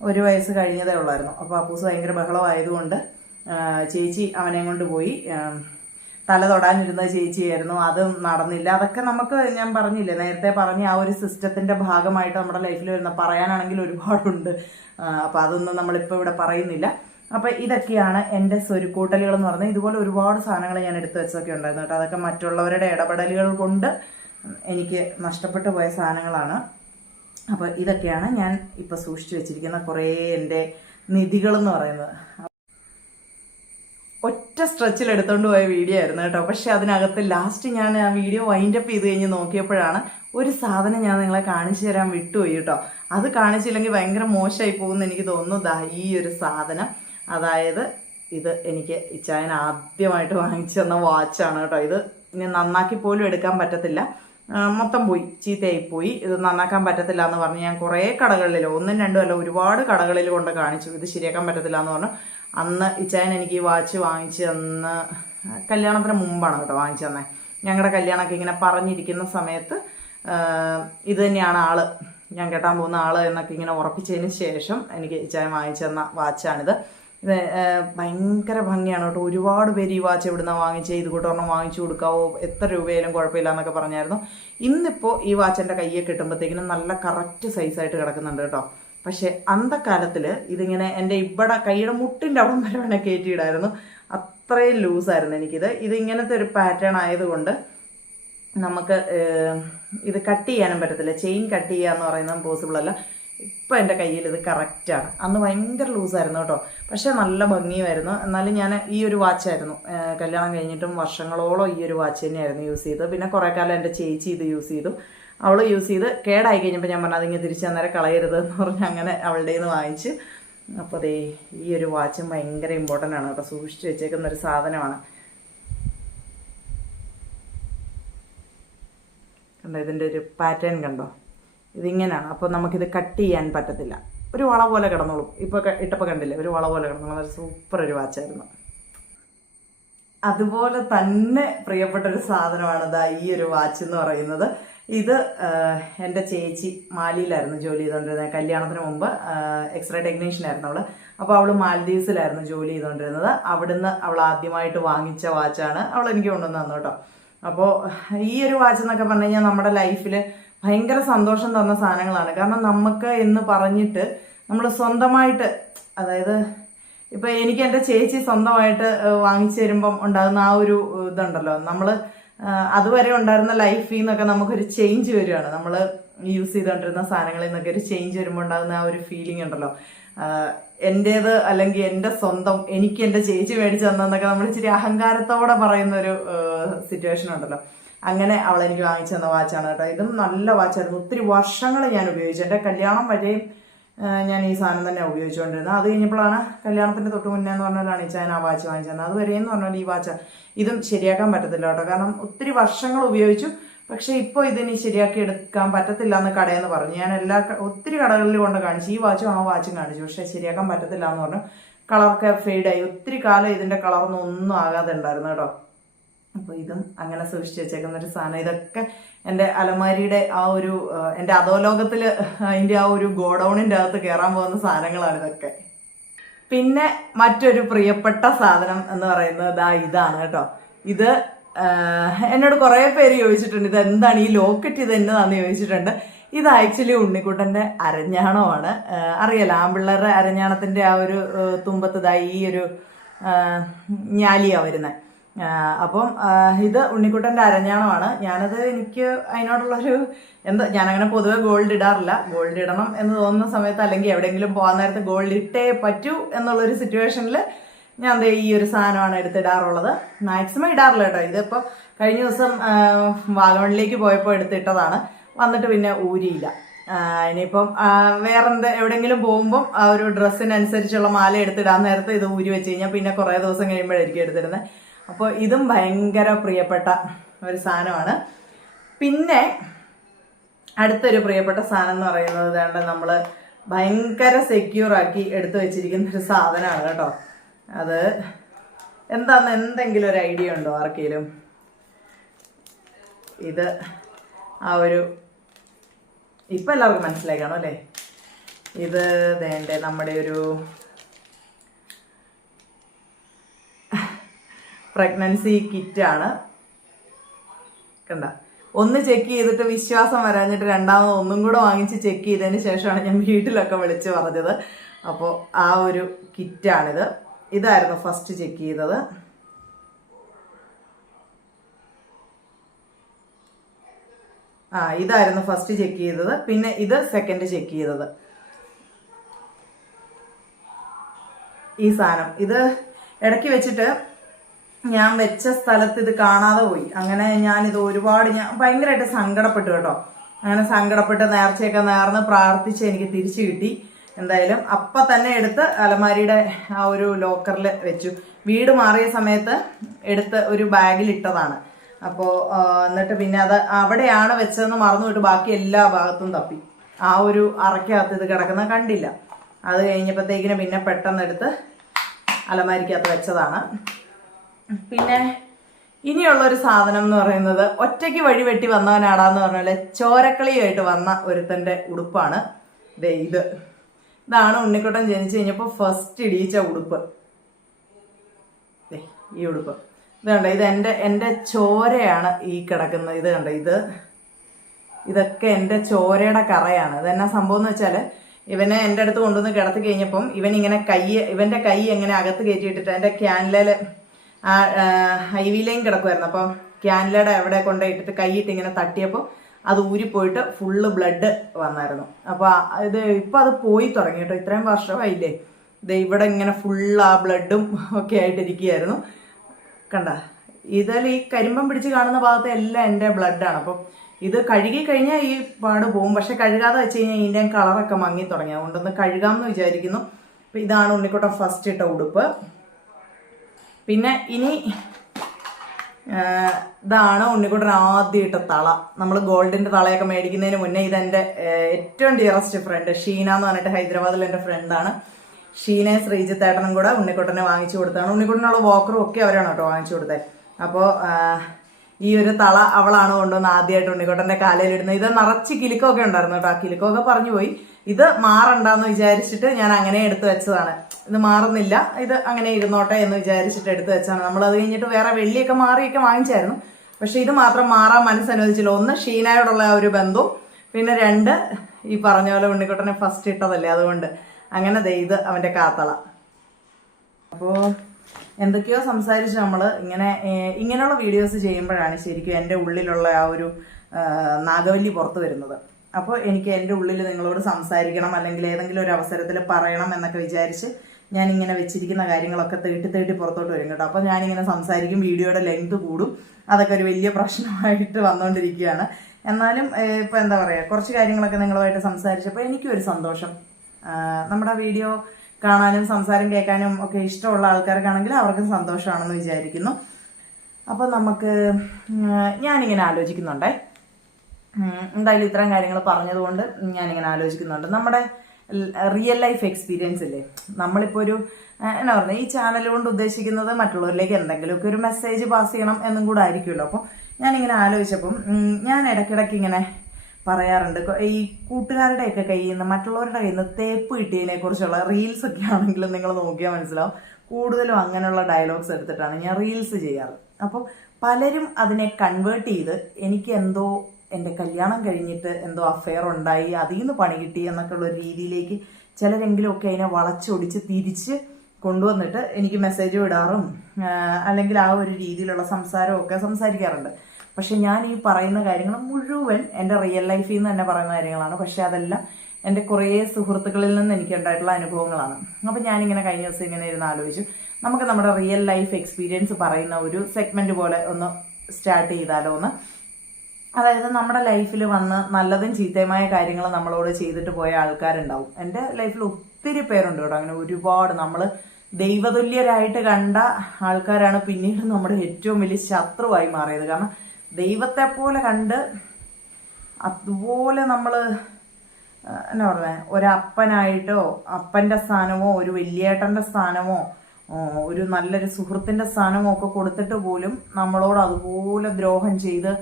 1 വയസ്സ് കഴിഞ്ഞതേ ഉള്ളായിരുന്നു. അപ്പോൾ അപ്പൂസ് ഭയങ്കര ബഹളമായതുകൊണ്ട് ചേച്ചി അവനെ കൊണ്ട് പോയി. തല തൊടാനിരുന്ന ചേച്ചിയായിരുന്നു, അത് നടന്നില്ല. അതൊക്കെ നമുക്ക്, ഞാൻ പറഞ്ഞില്ലേ നേരത്തെ പറഞ്ഞ ആ ഒരു സിസ്റ്റത്തിൻ്റെ ഭാഗമായിട്ട് നമ്മുടെ ലൈഫിൽ വരുന്ന, പറയാനാണെങ്കിൽ ഒരുപാടുണ്ട്. അപ്പോൾ അതൊന്നും നമ്മളിപ്പോൾ ഇവിടെ പറയുന്നില്ല. അപ്പോൾ ഇതൊക്കെയാണ് എൻ്റെ സ്വരുക്കൂട്ടലുകൾ എന്ന് പറഞ്ഞാൽ. ഇതുപോലെ ഒരുപാട് സാധനങ്ങൾ ഞാൻ എടുത്തു വെച്ചതൊക്കെ ഉണ്ടായിരുന്നു കേട്ടോ. അതൊക്കെ മറ്റുള്ളവരുടെ ഇടപെടലുകൾ കൊണ്ട് എനിക്ക് നഷ്ടപ്പെട്ടു പോയ സാധനങ്ങളാണ്. അപ്പോൾ ഇതൊക്കെയാണ് ഞാൻ ഇപ്പോൾ സൂക്ഷിച്ചു വെച്ചിരിക്കുന്ന കുറേ എൻ്റെ നിധികളെന്ന് പറയുന്നത്. ഒറ്റ സ്ട്രെച്ചിൽ എടുത്തുകൊണ്ട് പോയ വീഡിയോ ആയിരുന്നു കേട്ടോ. പക്ഷെ അതിനകത്ത് ലാസ്റ്റ് ഞാൻ ആ വീഡിയോ വൈൻഡപ്പ് ചെയ്ത് കഴിഞ്ഞ് നോക്കിയപ്പോഴാണ് ഒരു സാധനം ഞാൻ നിങ്ങളെ കാണിച്ചു തരാൻ വിട്ടുപോയി കേട്ടോ. അത് കാണിച്ചില്ലെങ്കിൽ ഭയങ്കര മോശമായി പോകുമെന്ന് എനിക്ക് തോന്നുന്നു. ഈ ഒരു സാധനം, അതായത് ഇത് എനിക്ക് ഇച്ചായൻ ആദ്യമായിട്ട് വാങ്ങിച്ചു തന്ന വാച്ചാണ് കേട്ടോ. ഇത് ഇനി നന്നാക്കി പോലും എടുക്കാൻ പറ്റത്തില്ല, മൊത്തം പോയി, ചീത്തയായിപ്പോയി. ഇത് നന്നാക്കാൻ പറ്റത്തില്ല എന്ന് പറഞ്ഞ് ഞാൻ കുറേ കടകളിൽ, 1ഉം 2ഉം അല്ല ഒരുപാട് കടകളിൽ കൊണ്ട് കാണിച്ചു. ഇത് ശരിയാക്കാൻ പറ്റത്തില്ല എന്ന് പറഞ്ഞു. അന്ന് ഇച്ചായൻ എനിക്ക് ഈ വാച്ച് വാങ്ങിച്ച് തന്ന് കല്യാണത്തിന് മുമ്പാണ് കേട്ടോ വാങ്ങിച്ചു തന്നെ. ഞങ്ങളുടെ കല്യാണമൊക്കെ ഇങ്ങനെ പറഞ്ഞിരിക്കുന്ന സമയത്ത് ഇത് തന്നെയാണ് ആള്, ഞാൻ കെട്ടാൻ പോകുന്ന ആള് എന്നൊക്കെ ഇങ്ങനെ ഉറപ്പിച്ചതിന് ശേഷം എനിക്ക് ഇച്ചായൻ വാങ്ങിച്ചു തന്ന വാച്ചാണിത്. ഇത് ഭയങ്കര ഭംഗിയാണ് കേട്ടോ. ഒരുപാട് പേര് ഈ വാച്ച് എവിടുന്ന വാങ്ങിച്ച് ഇത് കൂട്ടൊരെണ്ണം വാങ്ങിച്ചു കൊടുക്കാവോ, എത്ര രൂപയായാലും കുഴപ്പമില്ല എന്നൊക്കെ പറഞ്ഞായിരുന്നു. ഇന്നിപ്പോൾ ഈ വാച്ച് എൻ്റെ കയ്യിൽ കിട്ടുമ്പോഴത്തേക്കിനും നല്ല കറക്റ്റ് സൈസായിട്ട് കിടക്കുന്നുണ്ട് കേട്ടോ. പക്ഷെ അന്തക്കാലത്തിൽ ഇതിങ്ങനെ എൻ്റെ ഇവിടെ കൈയുടെ മുട്ടിൻ്റെ അവിടം വരെ വേണേൽ കയറ്റിയിടായിരുന്നു, അത്രയും ലൂസായിരുന്നു എനിക്കിത്. ഇങ്ങനത്തെ ഒരു പാറ്റേൺ ആയതുകൊണ്ട് നമുക്ക് ഇത് കട്ട് ചെയ്യാനും പറ്റത്തില്ല. ചെയിൻ കട്ട് ചെയ്യുക എന്ന് പറയുന്നത് പോസിബിൾ അല്ല. ഇപ്പം എൻ്റെ കയ്യിൽ ഇത് കറക്റ്റാണ്. അന്ന് ഭയങ്കര ലൂസായിരുന്നു കേട്ടോ, പക്ഷെ നല്ല ഭംഗിയുമായിരുന്നു. എന്നാലും ഞാൻ ഈ ഒരു വാച്ചായിരുന്നു കല്യാണം കഴിഞ്ഞിട്ടും വർഷങ്ങളോളം ഈ ഒരു വാച്ച് തന്നെയായിരുന്നു യൂസ് ചെയ്തത്. പിന്നെ കുറേ കാലം എൻ്റെ ചേച്ചി ഇത് യൂസ് ചെയ്തു. അവൾ യൂസ് ചെയ്ത് കേടായി കഴിഞ്ഞപ്പോൾ ഞാൻ പറഞ്ഞു അതിങ്ങനെ തിരിച്ച് അന്നേരം കളയരുത് എന്ന് പറഞ്ഞ് അങ്ങനെ അവളുടെ നിന്ന് വാങ്ങിച്ച്. അപ്പോൾ അതേ ഈ ഒരു വാച്ചും ഭയങ്കര ഇമ്പോർട്ടൻ്റ് ആണ് കേട്ടോ, സൂക്ഷിച്ച് വെച്ചേക്കുന്ന ഒരു സാധനമാണ്. കണ്ടോ ഇതിൻ്റെ ഒരു പാറ്റേൺ കണ്ടോ, ഇതിങ്ങനെയാണ്. അപ്പോൾ നമുക്കിത് കട്ട് ചെയ്യാൻ പറ്റത്തില്ല, ഒരു വള പോലെ കിടന്നോളും. ഇപ്പോൾ ഇട്ടപ്പോൾ കണ്ടില്ലേ, ഒരു വള പോലെ കിടന്നോളും. ഒരു സൂപ്പർ ഒരു വാച്ചായിരുന്നു. അതുപോലെ തന്നെ പ്രിയപ്പെട്ടൊരു സാധനമാണ് ഇതാ ഈ ഒരു വാച്ച് എന്ന് പറയുന്നത്. ഇത് എൻ്റെ ചേച്ചി മാലിയിലായിരുന്നു ജോലി ചെയ്തുകൊണ്ടിരുന്നത്. കല്യാണത്തിന് മുമ്പ് എക്സ്റേ ടെക്നീഷ്യനായിരുന്നു അവൾ. അപ്പോൾ അവൾ മാൽദീവ്സിലായിരുന്നു ജോലി ചെയ്തുകൊണ്ടിരുന്നത്. അവിടുന്ന് അവൾ ആദ്യമായിട്ട് വാങ്ങിച്ച വാച്ചാണ് അവൾ എനിക്ക് കൊണ്ടുവന്ന് തന്നു കേട്ടോ. അപ്പോൾ ഈ ഒരു വാച്ച് എന്നൊക്കെ പറഞ്ഞു കഴിഞ്ഞാൽ നമ്മുടെ ലൈഫിൽ ഭയങ്കര സന്തോഷം തന്ന സാധനങ്ങളാണ്. കാരണം നമുക്ക് എന്ന് പറഞ്ഞിട്ട് നമ്മൾ സ്വന്തമായിട്ട്, അതായത് ഇപ്പം എനിക്ക് എൻ്റെ ചേച്ചി സ്വന്തമായിട്ട് വാങ്ങിച്ചു തരുമ്പം ഉണ്ടാകുന്ന ആ ഒരു ഇതുണ്ടല്ലോ, നമ്മൾ അതുവരെ ഉണ്ടായിരുന്ന ലൈഫിൽ നിന്നൊക്കെ നമുക്കൊരു ചേഞ്ച് വരികയാണ്. നമ്മൾ യൂസ് ചെയ്തുകൊണ്ടിരുന്ന സാധനങ്ങളിൽ നിന്നൊക്കെ ഒരു ചേഞ്ച് വരുമ്പോൾ ഉണ്ടാകുന്ന ആ ഒരു ഫീലിംഗ് ഉണ്ടല്ലോ, എൻ്റേത് അല്ലെങ്കിൽ എൻ്റെ സ്വന്തം, എനിക്ക് എൻ്റെ ചേച്ചി മേടിച്ചു തന്നതെന്നൊക്കെ നമ്മൾ ഇച്ചിരി അഹങ്കാരത്തോടെ പറയുന്ന ഒരു സിറ്റുവേഷൻ ഉണ്ടല്ലോ. അങ്ങനെ അവൾ എനിക്ക് വാങ്ങിച്ചു തന്ന വാച്ചാണ് കേട്ടോ. ഇതും നല്ല വാച്ചായിരുന്നു. ഒത്തിരി വർഷങ്ങൾ ഞാൻ ഉപയോഗിച്ചു. എൻ്റെ കല്യാണം വരെയും ഞാൻ ഈ സാധനം തന്നെ ഉപയോഗിച്ചുകൊണ്ടിരുന്നത്. അത് കഴിഞ്ഞപ്പോഴാണ് കല്യാണത്തിൻ്റെ തൊട്ട് മുന്നേ എന്ന് പറഞ്ഞാലാണ് ഞാൻ ആ വാച്ച് വാങ്ങിച്ചു തന്നത്. അതുവരെയെന്ന് പറഞ്ഞാൽ ഈ വാച്ച് ഇതും ശരിയാക്കാൻ പറ്റത്തില്ല കേട്ടോ. കാരണം ഒത്തിരി വർഷങ്ങൾ ഉപയോഗിച്ചു, പക്ഷേ ഇപ്പോൾ ഇതിനി ശരിയാക്കി എടുക്കാൻ പറ്റത്തില്ല എന്ന് കടയെന്ന് പറഞ്ഞു. ഞാൻ ഒത്തിരി കടകളിൽ കൊണ്ട് കാണിച്ചു, ഈ വാച്ചും ആ വാച്ചും കാണിച്ചു, പക്ഷേ ശരിയാക്കാൻ പറ്റത്തില്ല എന്ന് പറഞ്ഞു. കളറൊക്കെ ഫെയ്ഡായി, ഒത്തിരി കാലം ഇതിൻ്റെ കളറൊന്നും ഒന്നും ആകാതെ ഉണ്ടായിരുന്നു കേട്ടോ. അപ്പോൾ ഇതും അങ്ങനെ സൂക്ഷിച്ച് വെച്ചേക്കുന്ന ഒരു സാധനം. ഇതൊക്കെ എൻ്റെ അലമാരിയുടെ ആ ഒരു എൻ്റെ അധോലോകത്തിൽ അതിൻ്റെ ആ ഒരു ഗോഡൗണിൻ്റെ അകത്ത് കയറാൻ പോകുന്ന സാധനങ്ങളാണ് ഇതൊക്കെ. പിന്നെ മറ്റൊരു പ്രിയപ്പെട്ട സാധനം എന്ന് പറയുന്നത് ഇതാണ് കേട്ടോ. ഇത് എന്നോട് കുറേ പേര് ചോദിച്ചിട്ടുണ്ട്, ഇത് എന്താണ് ഈ ലോക്കറ്റ്, ഇത് എന്നതാന്ന് ചോദിച്ചിട്ടുണ്ട്. ഇത് ആക്ച്വലി ഉണ്ണിക്കുട്ടൻ്റെ അരഞ്ഞാണമാണ്. അറിയാലോ, ആൺപിള്ളേരുടെ അരഞ്ഞാണത്തിൻ്റെ ആ ഒരു തുമ്പത്ത് ഈ ഒരു ഞാലിയാണ് വരുന്നത്. അപ്പം ഇത് ഉണ്ണിക്കുട്ടൻ്റെ അരഞ്ഞാണമാണ്. ഞാനത് എനിക്ക് അതിനോടുള്ളൊരു ഞാനങ്ങനെ പൊതുവെ ഗോൾഡ് ഇടാറില്ല. ഗോൾഡ് ഇടണം എന്ന് തോന്നുന്ന സമയത്ത്, അല്ലെങ്കിൽ എവിടെയെങ്കിലും പോകാൻ നേരത്ത് ഗോൾഡ് ഇട്ടേ പറ്റൂ എന്നുള്ളൊരു സിറ്റുവേഷനിൽ ഞാൻ ഈ ഒരു സാധനമാണ് എടുത്തിടാറുള്ളത്. മാക്സിമം ഇടാറില്ല കേട്ടോ. ഇതിപ്പോൾ കഴിഞ്ഞ ദിവസം വാഗമണിലേക്ക് പോയപ്പോൾ എടുത്തിട്ടതാണ്, വന്നിട്ട് പിന്നെ ഊരിയില്ല. ഇനിയിപ്പം വേറെ എവിടെയെങ്കിലും പോകുമ്പം ആ ഒരു ഡ്രസ്സിനനുസരിച്ചുള്ള മാല എടുത്തിടാൻ നേരത്ത് ഇത് ഊരി വെച്ച് കഴിഞ്ഞാൽ പിന്നെ കുറേ ദിവസം കഴിയുമ്പോഴായിരിക്കും എടുത്തിടുന്നത്. അപ്പോൾ ഇതും ഭയങ്കര പ്രിയപ്പെട്ട ഒരു സാധനമാണ്. പിന്നെ അടുത്തൊരു പ്രിയപ്പെട്ട സാധനം എന്ന് പറയുന്നത് വേണ്ട നമ്മൾ ഭയങ്കര സെക്യൂറാക്കി എടുത്തു വെച്ചിരിക്കുന്ന ഒരു സാധനമാണ് കേട്ടോ. അത് എന്താണെന്ന് എന്തെങ്കിലും ഒരു ഐഡിയ ഉണ്ടോ ആർക്കെങ്കിലും? ഇത് ആ ഒരു ഇപ്പം എല്ലാവർക്കും മനസ്സിലായി കാണും അല്ലേ? ഇത് വേണ്ടേ നമ്മുടെ ഒരു പ്രഗ്നൻസി കിറ്റാണ്. കണ്ട, ഒന്ന് ചെക്ക് ചെയ്തിട്ട് വിശ്വാസം വരാഞ്ഞിട്ട് രണ്ടാമത് ഒന്നും കൂടെ വാങ്ങിച്ച് ചെക്ക് ചെയ്തതിന് ശേഷമാണ് ഞാൻ വീട്ടിലൊക്കെ വിളിച്ച് പറഞ്ഞത്. അപ്പോൾ ആ ഒരു കിറ്റാണിത്. ഇതായിരുന്നു ഫസ്റ്റ് ചെക്ക് ചെയ്തത്. ഇതായിരുന്നു ഫസ്റ്റ് ചെക്ക് ചെയ്തത്. പിന്നെ ഇത് സെക്കൻഡ് ചെക്ക് ചെയ്തത്. ഈ സാധനം ഇത് ഇടയ്ക്ക് വെച്ചിട്ട് ഞാൻ വെച്ച സ്ഥലത്ത് ഇത് കാണാതെ പോയി. അങ്ങനെ ഞാനിത് ഞാൻ ഭയങ്കരമായിട്ട് സങ്കടപ്പെട്ടു കേട്ടോ. അങ്ങനെ സങ്കടപ്പെട്ട് നേർച്ചയൊക്കെ നേർന്ന് പ്രാർത്ഥിച്ച് എനിക്ക് തിരിച്ചു കിട്ടി. എന്തായാലും അപ്പം തന്നെ എടുത്ത് അലമാരിയുടെ ആ ഒരു ലോക്കറിൽ വെച്ചു. വീട് മാറിയ സമയത്ത് എടുത്ത് ഒരു ബാഗിൽ ഇട്ടതാണ്. അപ്പോൾ എന്നിട്ട് പിന്നെ അത് അവിടെയാണ് വെച്ചതെന്ന് മറന്നുപോയിട്ട് ബാക്കി എല്ലാ ഭാഗത്തും തപ്പി. ആ ഒരു അറയ്ക്കകത്ത് ഇത് കിടക്കുന്ന കണ്ടില്ല. അത് കഴിഞ്ഞപ്പോഴത്തേക്കിന് പിന്നെ പെട്ടെന്ന് എടുത്ത് അലമാരിക്കകത്ത് വെച്ചതാണ്. പിന്നെ ഇനിയുള്ളൊരു സാധനം എന്ന് പറയുന്നത് ഒറ്റയ്ക്ക് വഴി വെട്ടി വന്നവനാടാന്ന് പറഞ്ഞാൽ ചോരക്കളിയായിട്ട് വന്ന ഒരുത്തൻ്റെ ഉടുപ്പാണ്. ഇത് ഇതാണ് ഉണ്ണിക്കുട്ടൻ ജനിച്ചു കഴിഞ്ഞപ്പോൾ ഫസ്റ്റ് ഇടിയിച്ച ഉടുപ്പ്. ഈ ഉടുപ്പ് ഇത് കണ്ടോ, ഇത് എൻ്റെ ചോരയാണ് ഈ കിടക്കുന്നത്. ഇത് കണ്ടോ, ഇതൊക്കെ എൻ്റെ ചോരയുടെ കറയാണ്. ഇതെന്നാ സംഭവം എന്ന് വെച്ചാൽ, ഇവനെ എൻ്റെ അടുത്ത് കൊണ്ടുവന്ന് കിടത്തി കഴിഞ്ഞപ്പം ഇവൻ്റെ കൈ എങ്ങനെ അകത്ത് കയറ്റിയിട്ടിട്ട് എൻ്റെ ക്യാൻലയിൽ ഹൈവിയിലേയും കിടക്കുമായിരുന്നു. അപ്പം ക്യാൻലയുടെ എവിടെ കൊണ്ടുപോയിട്ടിട്ട് കൈയിട്ട് ഇങ്ങനെ തട്ടിയപ്പോൾ അത് ഊരിപ്പോയിട്ട് ഫുള്ള് ബ്ലഡ് വന്നായിരുന്നു. അപ്പോൾ ഇപ്പം അത് പോയി തുടങ്ങി കേട്ടോ. ഇത്രയും വർഷമായില്ലേ, ഇത് ഇവിടെ ഇങ്ങനെ ഫുള്ള് ആ ബ്ലഡും ഒക്കെ ആയിട്ടിരിക്കുകയായിരുന്നു. കണ്ട, ഇതിൽ ഈ കരിമ്പം പിടിച്ച് കാണുന്ന ഭാഗത്ത് എല്ലാം എൻ്റെ ബ്ലഡാണ്. അപ്പം ഇത് കഴുകി കഴിഞ്ഞാൽ ഈ പാട് പോകും. പക്ഷെ കഴുകാതെ വെച്ച് കഴിഞ്ഞാൽ ഇതിൻ്റെ കളറൊക്കെ മങ്ങി തുടങ്ങി. അതുകൊണ്ടൊന്ന് കഴുകാമെന്ന് വിചാരിക്കുന്നു. അപ്പം ഇതാണ് ഉണ്ണിക്കുട്ടൻ ഫസ്റ്റ് ഇട്ട ഉടുപ്പ്. പിന്നെ ഇനി ഇതാണ് ഉണ്ണിക്കുട്ടൻ ആദ്യം ഇട്ട തള. നമ്മൾ ഗോൾഡിൻ്റെ തളയൊക്കെ മേടിക്കുന്നതിന് മുന്നേ ഇതെൻ്റെ ഏറ്റവും ഡിയറസ്റ്റ് ഫ്രണ്ട് ഷീന എന്ന് പറഞ്ഞിട്ട് ഹൈദരാബാദിൽ എൻ്റെ ഫ്രണ്ടാണ്. ഷീനയും ശ്രീജിത്തേട്ടനും കൂടെ ഉണ്ണിക്കുട്ടനെ വാങ്ങിച്ചു കൊടുത്താണ്. ഉണ്ണിക്കുട്ടനുള്ള വോക്കറും ഒക്കെ അവരാണ് കേട്ടോ വാങ്ങിച്ചു കൊടുത്തത്. അപ്പോൾ ഈ ഒരു തള അവളാണ് കൊണ്ടുവന്ന് ആദ്യമായിട്ട് ഉണ്ണിക്കുട്ടൻ്റെ കാലയിലിടുന്നത്. ഇത് നിറച്ച് കിലുക്കമൊക്കെ ഉണ്ടായിരുന്നു കേട്ടോ. ആ കിലുക്കമൊക്കെ പറഞ്ഞു പോയി. ഇത് മാറണ്ടെന്ന് വിചാരിച്ചിട്ട് ഞാൻ അങ്ങനെ എടുത്തു വെച്ചതാണ്. ഇത് മാറുന്നില്ല, ഇത് അങ്ങനെ ഇരുന്നോട്ടെ എന്ന് വിചാരിച്ചിട്ട് എടുത്തു വെച്ചാണ്. നമ്മളത് കഴിഞ്ഞിട്ട് വേറെ വെള്ളിയൊക്കെ മാറിയൊക്കെ വാങ്ങിച്ചായിരുന്നു. പക്ഷെ ഇത് മാത്രം മാറാൻ മനസ്സനുവദിച്ചില്ല. ഒന്ന് ഷീനയോടുള്ള ആ ഒരു ബന്ധവും, പിന്നെ രണ്ട് ഈ പറഞ്ഞ പോലെ ഉണ്ണിക്കുട്ടനെ ഫസ്റ്റ് ഇട്ടതല്ലേ, അതുകൊണ്ട് അങ്ങനെ ഇത് അവൻ്റെ കാത്തള. അപ്പോൾ എന്തൊക്കെയോ സംസാരിച്ച് നമ്മൾ ഇങ്ങനെയുള്ള വീഡിയോസ് ചെയ്യുമ്പോഴാണ് ശരിക്കും എൻ്റെ ഉള്ളിലുള്ള ആ ഒരു നാഗവല്ലി പുറത്ത് വരുന്നത്. അപ്പോൾ എനിക്ക് എൻ്റെ ഉള്ളിൽ നിങ്ങളോട് സംസാരിക്കണം, അല്ലെങ്കിൽ ഏതെങ്കിലും ഒരു അവസരത്തിൽ പറയണം എന്നൊക്കെ വിചാരിച്ച് ഞാനിങ്ങനെ വെച്ചിരിക്കുന്ന കാര്യങ്ങളൊക്കെ തേട്ടി പുറത്തോട്ട് വരും കേട്ടോ. അപ്പോൾ ഞാനിങ്ങനെ സംസാരിക്കും, വീഡിയോയുടെ ലെങ്ത് കൂടും, അതൊക്കെ ഒരു വലിയ പ്രശ്നമായിട്ട് വന്നുകൊണ്ടിരിക്കുകയാണ്. എന്നാലും ഇപ്പം എന്താ പറയുക, കുറച്ച് കാര്യങ്ങളൊക്കെ നിങ്ങളുമായിട്ട് സംസാരിച്ചപ്പോൾ എനിക്കും ഒരു സന്തോഷം. നമ്മുടെ വീഡിയോ കാണാനും സംസാരം കേൾക്കാനും ഒക്കെ ഇഷ്ടമുള്ള ആൾക്കാർക്കാണെങ്കിൽ അവർക്കും സന്തോഷമാണെന്ന് വിചാരിക്കുന്നു. അപ്പോൾ ഞാനിങ്ങനെ ആലോചിക്കുന്നുണ്ടേ, എന്തായാലും ഇത്തരം കാര്യങ്ങൾ പറഞ്ഞതുകൊണ്ട് ഞാനിങ്ങനെ ആലോചിക്കുന്നുണ്ട്. നമ്മുടെ റിയൽ ലൈഫ് എക്സ്പീരിയൻസ് ഇല്ലേ, നമ്മളിപ്പോൾ ഒരു എന്നാ പറയുക, ഈ ചാനൽ കൊണ്ട് ഉദ്ദേശിക്കുന്നത് മറ്റുള്ളവരിലേക്ക് എന്തെങ്കിലുമൊക്കെ ഒരു മെസ്സേജ് പാസ് ചെയ്യണം എന്നും കൂടെ ആയിരിക്കുമല്ലോ. അപ്പോൾ ഞാനിങ്ങനെ ആലോചിച്ചപ്പം ഞാൻ ഇടയ്ക്കിടയ്ക്ക് ഇങ്ങനെ പറയാറുണ്ട്, ഈ കൂട്ടുകാരുടെയൊക്കെ കയ്യിൽ നിന്ന് മറ്റുള്ളവരുടെ കയ്യിൽ നിന്ന് തേപ്പ് കിട്ടിയതിനെ കുറിച്ചുള്ള റീൽസ് ഒക്കെ ആണെങ്കിലും നിങ്ങൾ നോക്കിയാൽ മനസ്സിലാവും. കൂടുതലും അങ്ങനെയുള്ള ഡയലോഗ്സ് എടുത്തിട്ടാണ് ഞാൻ റീൽസ് ചെയ്യാറ്. അപ്പോൾ പലരും അതിനെ കൺവേർട്ട് ചെയ്ത് എനിക്ക് എന്തോ എൻ്റെ കല്യാണം കഴിഞ്ഞിട്ട് എന്തോ അഫെയർ ഉണ്ടായി, അതിൽ നിന്ന് പണി കിട്ടി എന്നൊക്കെ ഉള്ള രീതിയിലേക്ക് ചിലരെങ്കിലും ഒക്കെ അതിനെ വളച്ചൊടിച്ച് തിരിച്ച് കൊണ്ടുവന്നിട്ട് എനിക്ക് മെസ്സേജ് വിടാറും അല്ലെങ്കിൽ ആ ഒരു രീതിയിലുള്ള സംസാരമൊക്കെ സംസാരിക്കാറുണ്ട്. പക്ഷെ ഞാൻ ഈ പറയുന്ന കാര്യങ്ങൾ മുഴുവൻ എൻ്റെ റിയൽ ലൈഫിൽ നിന്ന് തന്നെ പറയുന്ന കാര്യങ്ങളാണ്. പക്ഷെ അതെല്ലാം എൻ്റെ കുറേ സുഹൃത്തുക്കളിൽ നിന്ന് എനിക്ക് ഉണ്ടായിട്ടുള്ള അനുഭവങ്ങളാണ്. അപ്പം ഞാനിങ്ങനെ കഴിഞ്ഞ ദിവസം ഇങ്ങനെ ഇരുന്ന് ആലോചിച്ചു, നമുക്ക് നമ്മുടെ റിയൽ ലൈഫ് എക്സ്പീരിയൻസ് പറയുന്ന ഒരു സെഗ്മെൻറ്റ് പോലെ ഒന്ന് സ്റ്റാർട്ട് ചെയ്താലോ എന്ന്. അതായത് നമ്മുടെ ലൈഫിൽ വന്ന് നല്ലതും ചീത്തയുമായ കാര്യങ്ങൾ നമ്മളോട് ചെയ്തിട്ട് പോയ ആൾക്കാരുണ്ടാവും. എൻ്റെ ലൈഫിൽ ഒത്തിരി പേരുണ്ട് കേട്ടോ. അങ്ങനെ ഒരുപാട് നമ്മൾ ദൈവതുല്യരായിട്ട് കണ്ട ആൾക്കാരാണ് പിന്നീട് നമ്മുടെ ഏറ്റവും വലിയ ശത്രുവായി മാറിയത്. കാരണം ദൈവത്തെ പോലെ കണ്ട് അതുപോലെ നമ്മൾ എന്നാ പറയുക, ഒരപ്പനായിട്ടോ അപ്പൻ്റെ സ്ഥാനമോ ഒരു വലിയേട്ടൻ്റെ സ്ഥാനമോ ഒരു നല്ലൊരു സുഹൃത്തിൻ്റെ സ്ഥാനമോ ഒക്കെ കൊടുത്തിട്ട് പോലും നമ്മളോട് അതുപോലെ ദ്രോഹം ചെയ്ത്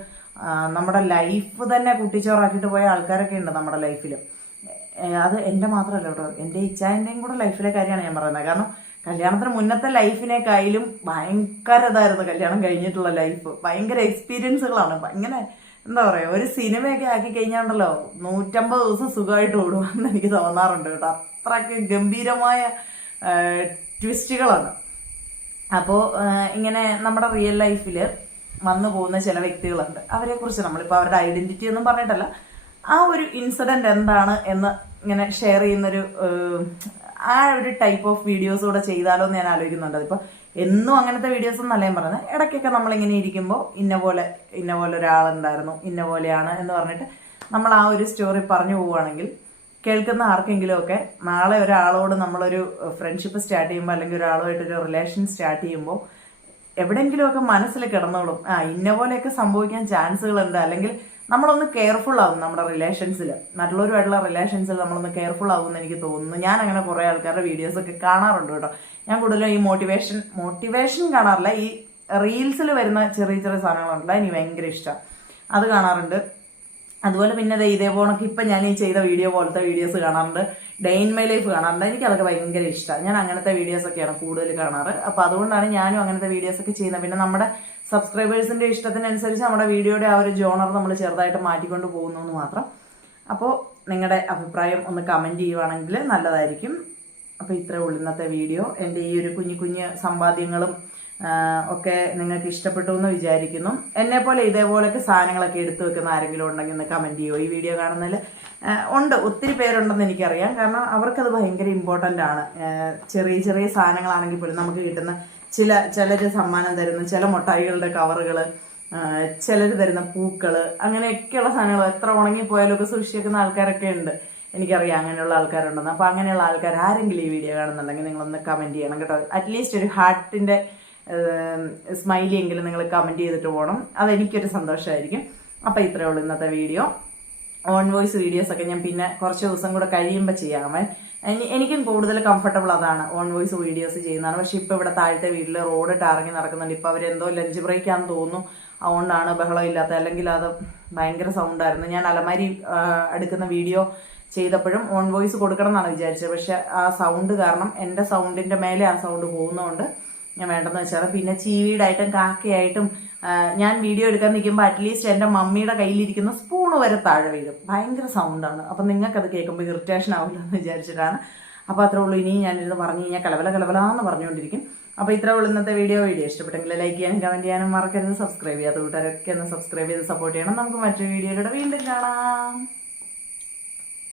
നമ്മുടെ ലൈഫ് തന്നെ കുട്ടിച്ചോറാക്കിയിട്ട് പോയ ആൾക്കാരൊക്കെ ഉണ്ട് നമ്മുടെ ലൈഫിൽ. അത് എൻ്റെ മാത്രമല്ല കേട്ടോ, എൻ്റെ ഇച്ചായൻ്റെയും കൂടെ ലൈഫിലെ കാര്യമാണ് ഞാൻ പറയുന്നത്. കാരണം കല്യാണത്തിന് മുന്നത്തെ ലൈഫിനേക്കായാലും ഭയങ്കര ഇതായിരുന്നു കല്യാണം കഴിഞ്ഞിട്ടുള്ള ലൈഫ്. ഭയങ്കര എക്സ്പീരിയൻസുകളാണ്. ഇങ്ങനെ എന്താ പറയുക, ഒരു സിനിമയൊക്കെ ആക്കി കഴിഞ്ഞാണ്ടല്ലോ 150 ദിവസം സുഖമായിട്ട് ഓടുമെന്ന് എനിക്ക് തോന്നാറുണ്ട് കേട്ടോ. അത്രയ്ക്ക് ഗംഭീരമായ ട്വിസ്റ്റുകളാണ്. അപ്പോൾ ഇങ്ങനെ നമ്മുടെ റിയൽ ലൈഫിൽ വന്നു പോകുന്ന ചില വ്യക്തികളുണ്ട്. അവരെക്കുറിച്ച് നമ്മളിപ്പോൾ അവരുടെ ഐഡൻറ്റിറ്റി ഒന്നും പറഞ്ഞിട്ടല്ല, ആ ഒരു ഇൻസിഡൻറ്റ് എന്താണ് എന്ന് ഇങ്ങനെ ഷെയർ ചെയ്യുന്നൊരു ആ ഒരു ടൈപ്പ് ഓഫ് വീഡിയോസ് കൂടെ ചെയ്താലോ എന്ന് ഞാൻ ആലോചിക്കുന്നുണ്ട്. അതിപ്പോൾ എന്നും അങ്ങനത്തെ വീഡിയോസ് ഒന്നല്ല ഞാൻ പറയുന്നത്. ഇടയ്ക്കൊക്കെ നമ്മളിങ്ങനെ ഇരിക്കുമ്പോൾ ഇന്ന പോലെ ഒരാളുണ്ടായിരുന്നു, ഇന്ന പോലെയാണ് എന്ന് പറഞ്ഞിട്ട് നമ്മൾ ആ ഒരു സ്റ്റോറി പറഞ്ഞു പോവുകയാണെങ്കിൽ കേൾക്കുന്ന ആർക്കെങ്കിലുമൊക്കെ നാളെ ഒരാളോട് നമ്മളൊരു ഫ്രണ്ട്ഷിപ്പ് സ്റ്റാർട്ട് ചെയ്യുമ്പോൾ അല്ലെങ്കിൽ ഒരാളുമായിട്ടൊരു റിലേഷൻ സ്റ്റാർട്ട് ചെയ്യുമ്പോൾ എവിടെയെങ്കിലുമൊക്കെ മനസ്സിൽ കിടന്നോളും, ഇന്ന പോലെയൊക്കെ സംഭവിക്കാൻ ചാൻസുകളുണ്ട്. അല്ലെങ്കിൽ നമ്മളൊന്ന് കെയർഫുൾ ആവും നമ്മുടെ റിലേഷൻസിൽ, മറ്റുള്ളവരുമായിട്ടുള്ള റിലേഷൻസിൽ നമ്മളൊന്ന് കെയർഫുൾ ആവുമെന്ന് എനിക്ക് തോന്നുന്നു. ഞാൻ അങ്ങനെ കുറേ ആൾക്കാരുടെ വീഡിയോസൊക്കെ കാണാറുണ്ട് കേട്ടോ. ഞാൻ കൂടുതലും ഈ മോട്ടിവേഷൻ കാണാറില്ല, ഈ റീൽസിൽ വരുന്ന ചെറിയ സാധനങ്ങളുണ്ടല്ലോ, എനിക്ക് ഭയങ്കര ഇഷ്ടമാണ്, അത് കാണാറുണ്ട്. അതുപോലെ പിന്നെ ഇതേപോലൊക്കെ ഇപ്പം ഞാൻ ഈ ചെയ്ത വീഡിയോ പോലത്തെ വീഡിയോസ് കാണാറുണ്ട്. ഡേ ഇൻ മൈ ലൈഫ് കാണാറുണ്ട്. എനിക്ക് അതൊക്കെ ഭയങ്കര ഇഷ്ടമാണ്. ഞാൻ അങ്ങനത്തെ വീഡിയോസൊക്കെയാണ് കൂടുതൽ കാണാറ്. അപ്പോൾ അതുകൊണ്ടാണ് ഞാനും അങ്ങനത്തെ വീഡിയോസൊക്കെ ചെയ്യുന്നത്. പിന്നെ നമ്മുടെ സബ്സ്ക്രൈബേഴ്സിന്റെ ഇഷ്ടത്തിനനുസരിച്ച് നമ്മുടെ വീഡിയോയുടെ ആ ഒരു ജോണർ നമ്മൾ ചെറുതായിട്ട് മാറ്റിക്കൊണ്ട് പോകുന്നു എന്ന് മാത്രം. അപ്പോൾ നിങ്ങളുടെ അഭിപ്രായം ഒന്ന് കമൻറ്റ് ചെയ്യുവാണെങ്കിൽ നല്ലതായിരിക്കും. അപ്പോൾ ഇത്രയേ ഉള്ളൂ ഇന്നത്തെ വീഡിയോ. എൻ്റെ ഈ ഒരു കുഞ്ഞു കുഞ്ഞു സമ്പാദ്യങ്ങളും ഒക്കെ നിങ്ങൾക്ക് ഇഷ്ടപ്പെട്ടു എന്ന് വിചാരിക്കുന്നു. എന്നെപ്പോലെ ഇതേപോലൊക്കെ സാധനങ്ങളൊക്കെ എടുത്തു വെക്കുന്ന ആരെങ്കിലും ഉണ്ടെങ്കിൽ ഒന്ന് കമൻറ്റ് ചെയ്യുമോ? ഈ വീഡിയോ കാണുന്നതിൽ ഉണ്ട്, ഒത്തിരി പേരുണ്ടെന്ന് എനിക്കറിയാം. കാരണം അവർക്കത് ഭയങ്കര ഇമ്പോർട്ടൻ്റ് ആണ്. ചെറിയ ചെറിയ സാധനങ്ങളാണെങ്കിൽ പോലും നമുക്ക് കിട്ടുന്ന ചിലർ സമ്മാനം തരുന്ന ചില മുട്ടായികളുടെ കവറുകൾ, ചിലർ തരുന്ന പൂക്കൾ, അങ്ങനെയൊക്കെയുള്ള സാധനങ്ങൾ എത്ര ഉണങ്ങിപ്പോയാലും ഒക്കെ സൂക്ഷിച്ച് വെക്കുന്ന ആൾക്കാരൊക്കെ ഉണ്ട്. എനിക്കറിയാം അങ്ങനെയുള്ള ആൾക്കാരുണ്ടെന്ന്. അപ്പോൾ അങ്ങനെയുള്ള ആൾക്കാർ ആരെങ്കിലും ഈ വീഡിയോ കാണുന്നുണ്ടെങ്കിൽ നിങ്ങളൊന്ന് കമൻറ്റ് ചെയ്യണം കേട്ടോ. അറ്റ്ലീസ്റ്റ് ഒരു ഹാർട്ടിൻ്റെ സ്മൈലി എങ്കിലും നിങ്ങൾ കമൻറ്റ് ചെയ്തിട്ട് പോകണം. അതെനിക്കൊരു സന്തോഷമായിരിക്കും. അപ്പോൾ ഇത്രയേ ഉള്ളൂ ഇന്നത്തെ വീഡിയോ. ഓൺ വോയിസ് വീഡിയോസൊക്കെ ഞാൻ പിന്നെ കുറച്ച് ദിവസം കൂടെ കഴിയുമ്പോൾ ചെയ്യാമേ. എനിക്കും കൂടുതൽ കംഫർട്ടബിൾ അതാണ്, ഓൺ വോയിസ് വീഡിയോസ് ചെയ്യുന്നതാണ്. പക്ഷെ ഇപ്പോൾ ഇവിടെ താഴത്തെ വീട്ടിൽ റോഡ് ടാറിങ്ങി നടക്കുന്നുണ്ട്. ഇപ്പോൾ അവരെന്തോ ലഞ്ച് ബ്രേക്കാണെന്ന് തോന്നുന്നു, അതുകൊണ്ടാണ് ബഹളം ഇല്ലാത്ത. അല്ലെങ്കിൽ അത് ഭയങ്കര സൗണ്ടായിരുന്നു. ഞാൻ അലമാരി അടുക്കുന്ന വീഡിയോ ചെയ്തപ്പോഴും ഓൺ വോയിസ് കൊടുക്കണം എന്നാണ് വിചാരിച്ചത്. പക്ഷെ ആ സൗണ്ട് കാരണം എൻ്റെ സൗണ്ടിൻ്റെ മേലെ ആ സൗണ്ട് പോകുന്നതുകൊണ്ട് ഞാൻ വേണ്ടെന്ന് വെച്ചാൽ. പിന്നെ ചീവീടായിട്ടും കാക്കയായിട്ടും ഞാൻ വീഡിയോ എടുക്കാൻ നിൽക്കുമ്പോൾ അറ്റ്ലീസ്റ്റ് എൻ്റെ മമ്മിയുടെ കയ്യിലിരിക്കുന്ന സ്പൂണ് വരെ താഴെ വീഴും. ഭയങ്കര സൗണ്ടാണ്. അപ്പം നിങ്ങൾക്കത് കേൾക്കുമ്പോൾ ഇറിറ്റേഷൻ ആവില്ല എന്ന് വിചാരിച്ചിട്ടാണ്. അപ്പോൾ അത്രേ ഉള്ളൂ. ഇനി ഞാനിരുന്ന് പറഞ്ഞു കഴിഞ്ഞാൽ കലവലാന്ന് പറഞ്ഞുകൊണ്ടിരിക്കും. അപ്പോൾ ഇത്രേ ഉള്ളൂ ഇന്നത്തെ വീഡിയോ ഇഷ്ടപ്പെട്ടെങ്കിൽ ലൈക്ക് ചെയ്യാനും കമൻറ്റ് ചെയ്യാനും മറക്കരുത്. സബ്സ്ക്രൈബ് ചെയ്യാത്ത കൂട്ടുകാരൊക്കെ ഒന്ന് സബ്സ്ക്രൈബ് ചെയ്ത് സപ്പോർട്ട് ചെയ്യണം. നമുക്ക് മറ്റൊരു വീഡിയോയിലൂടെ വീണ്ടും കാണാം.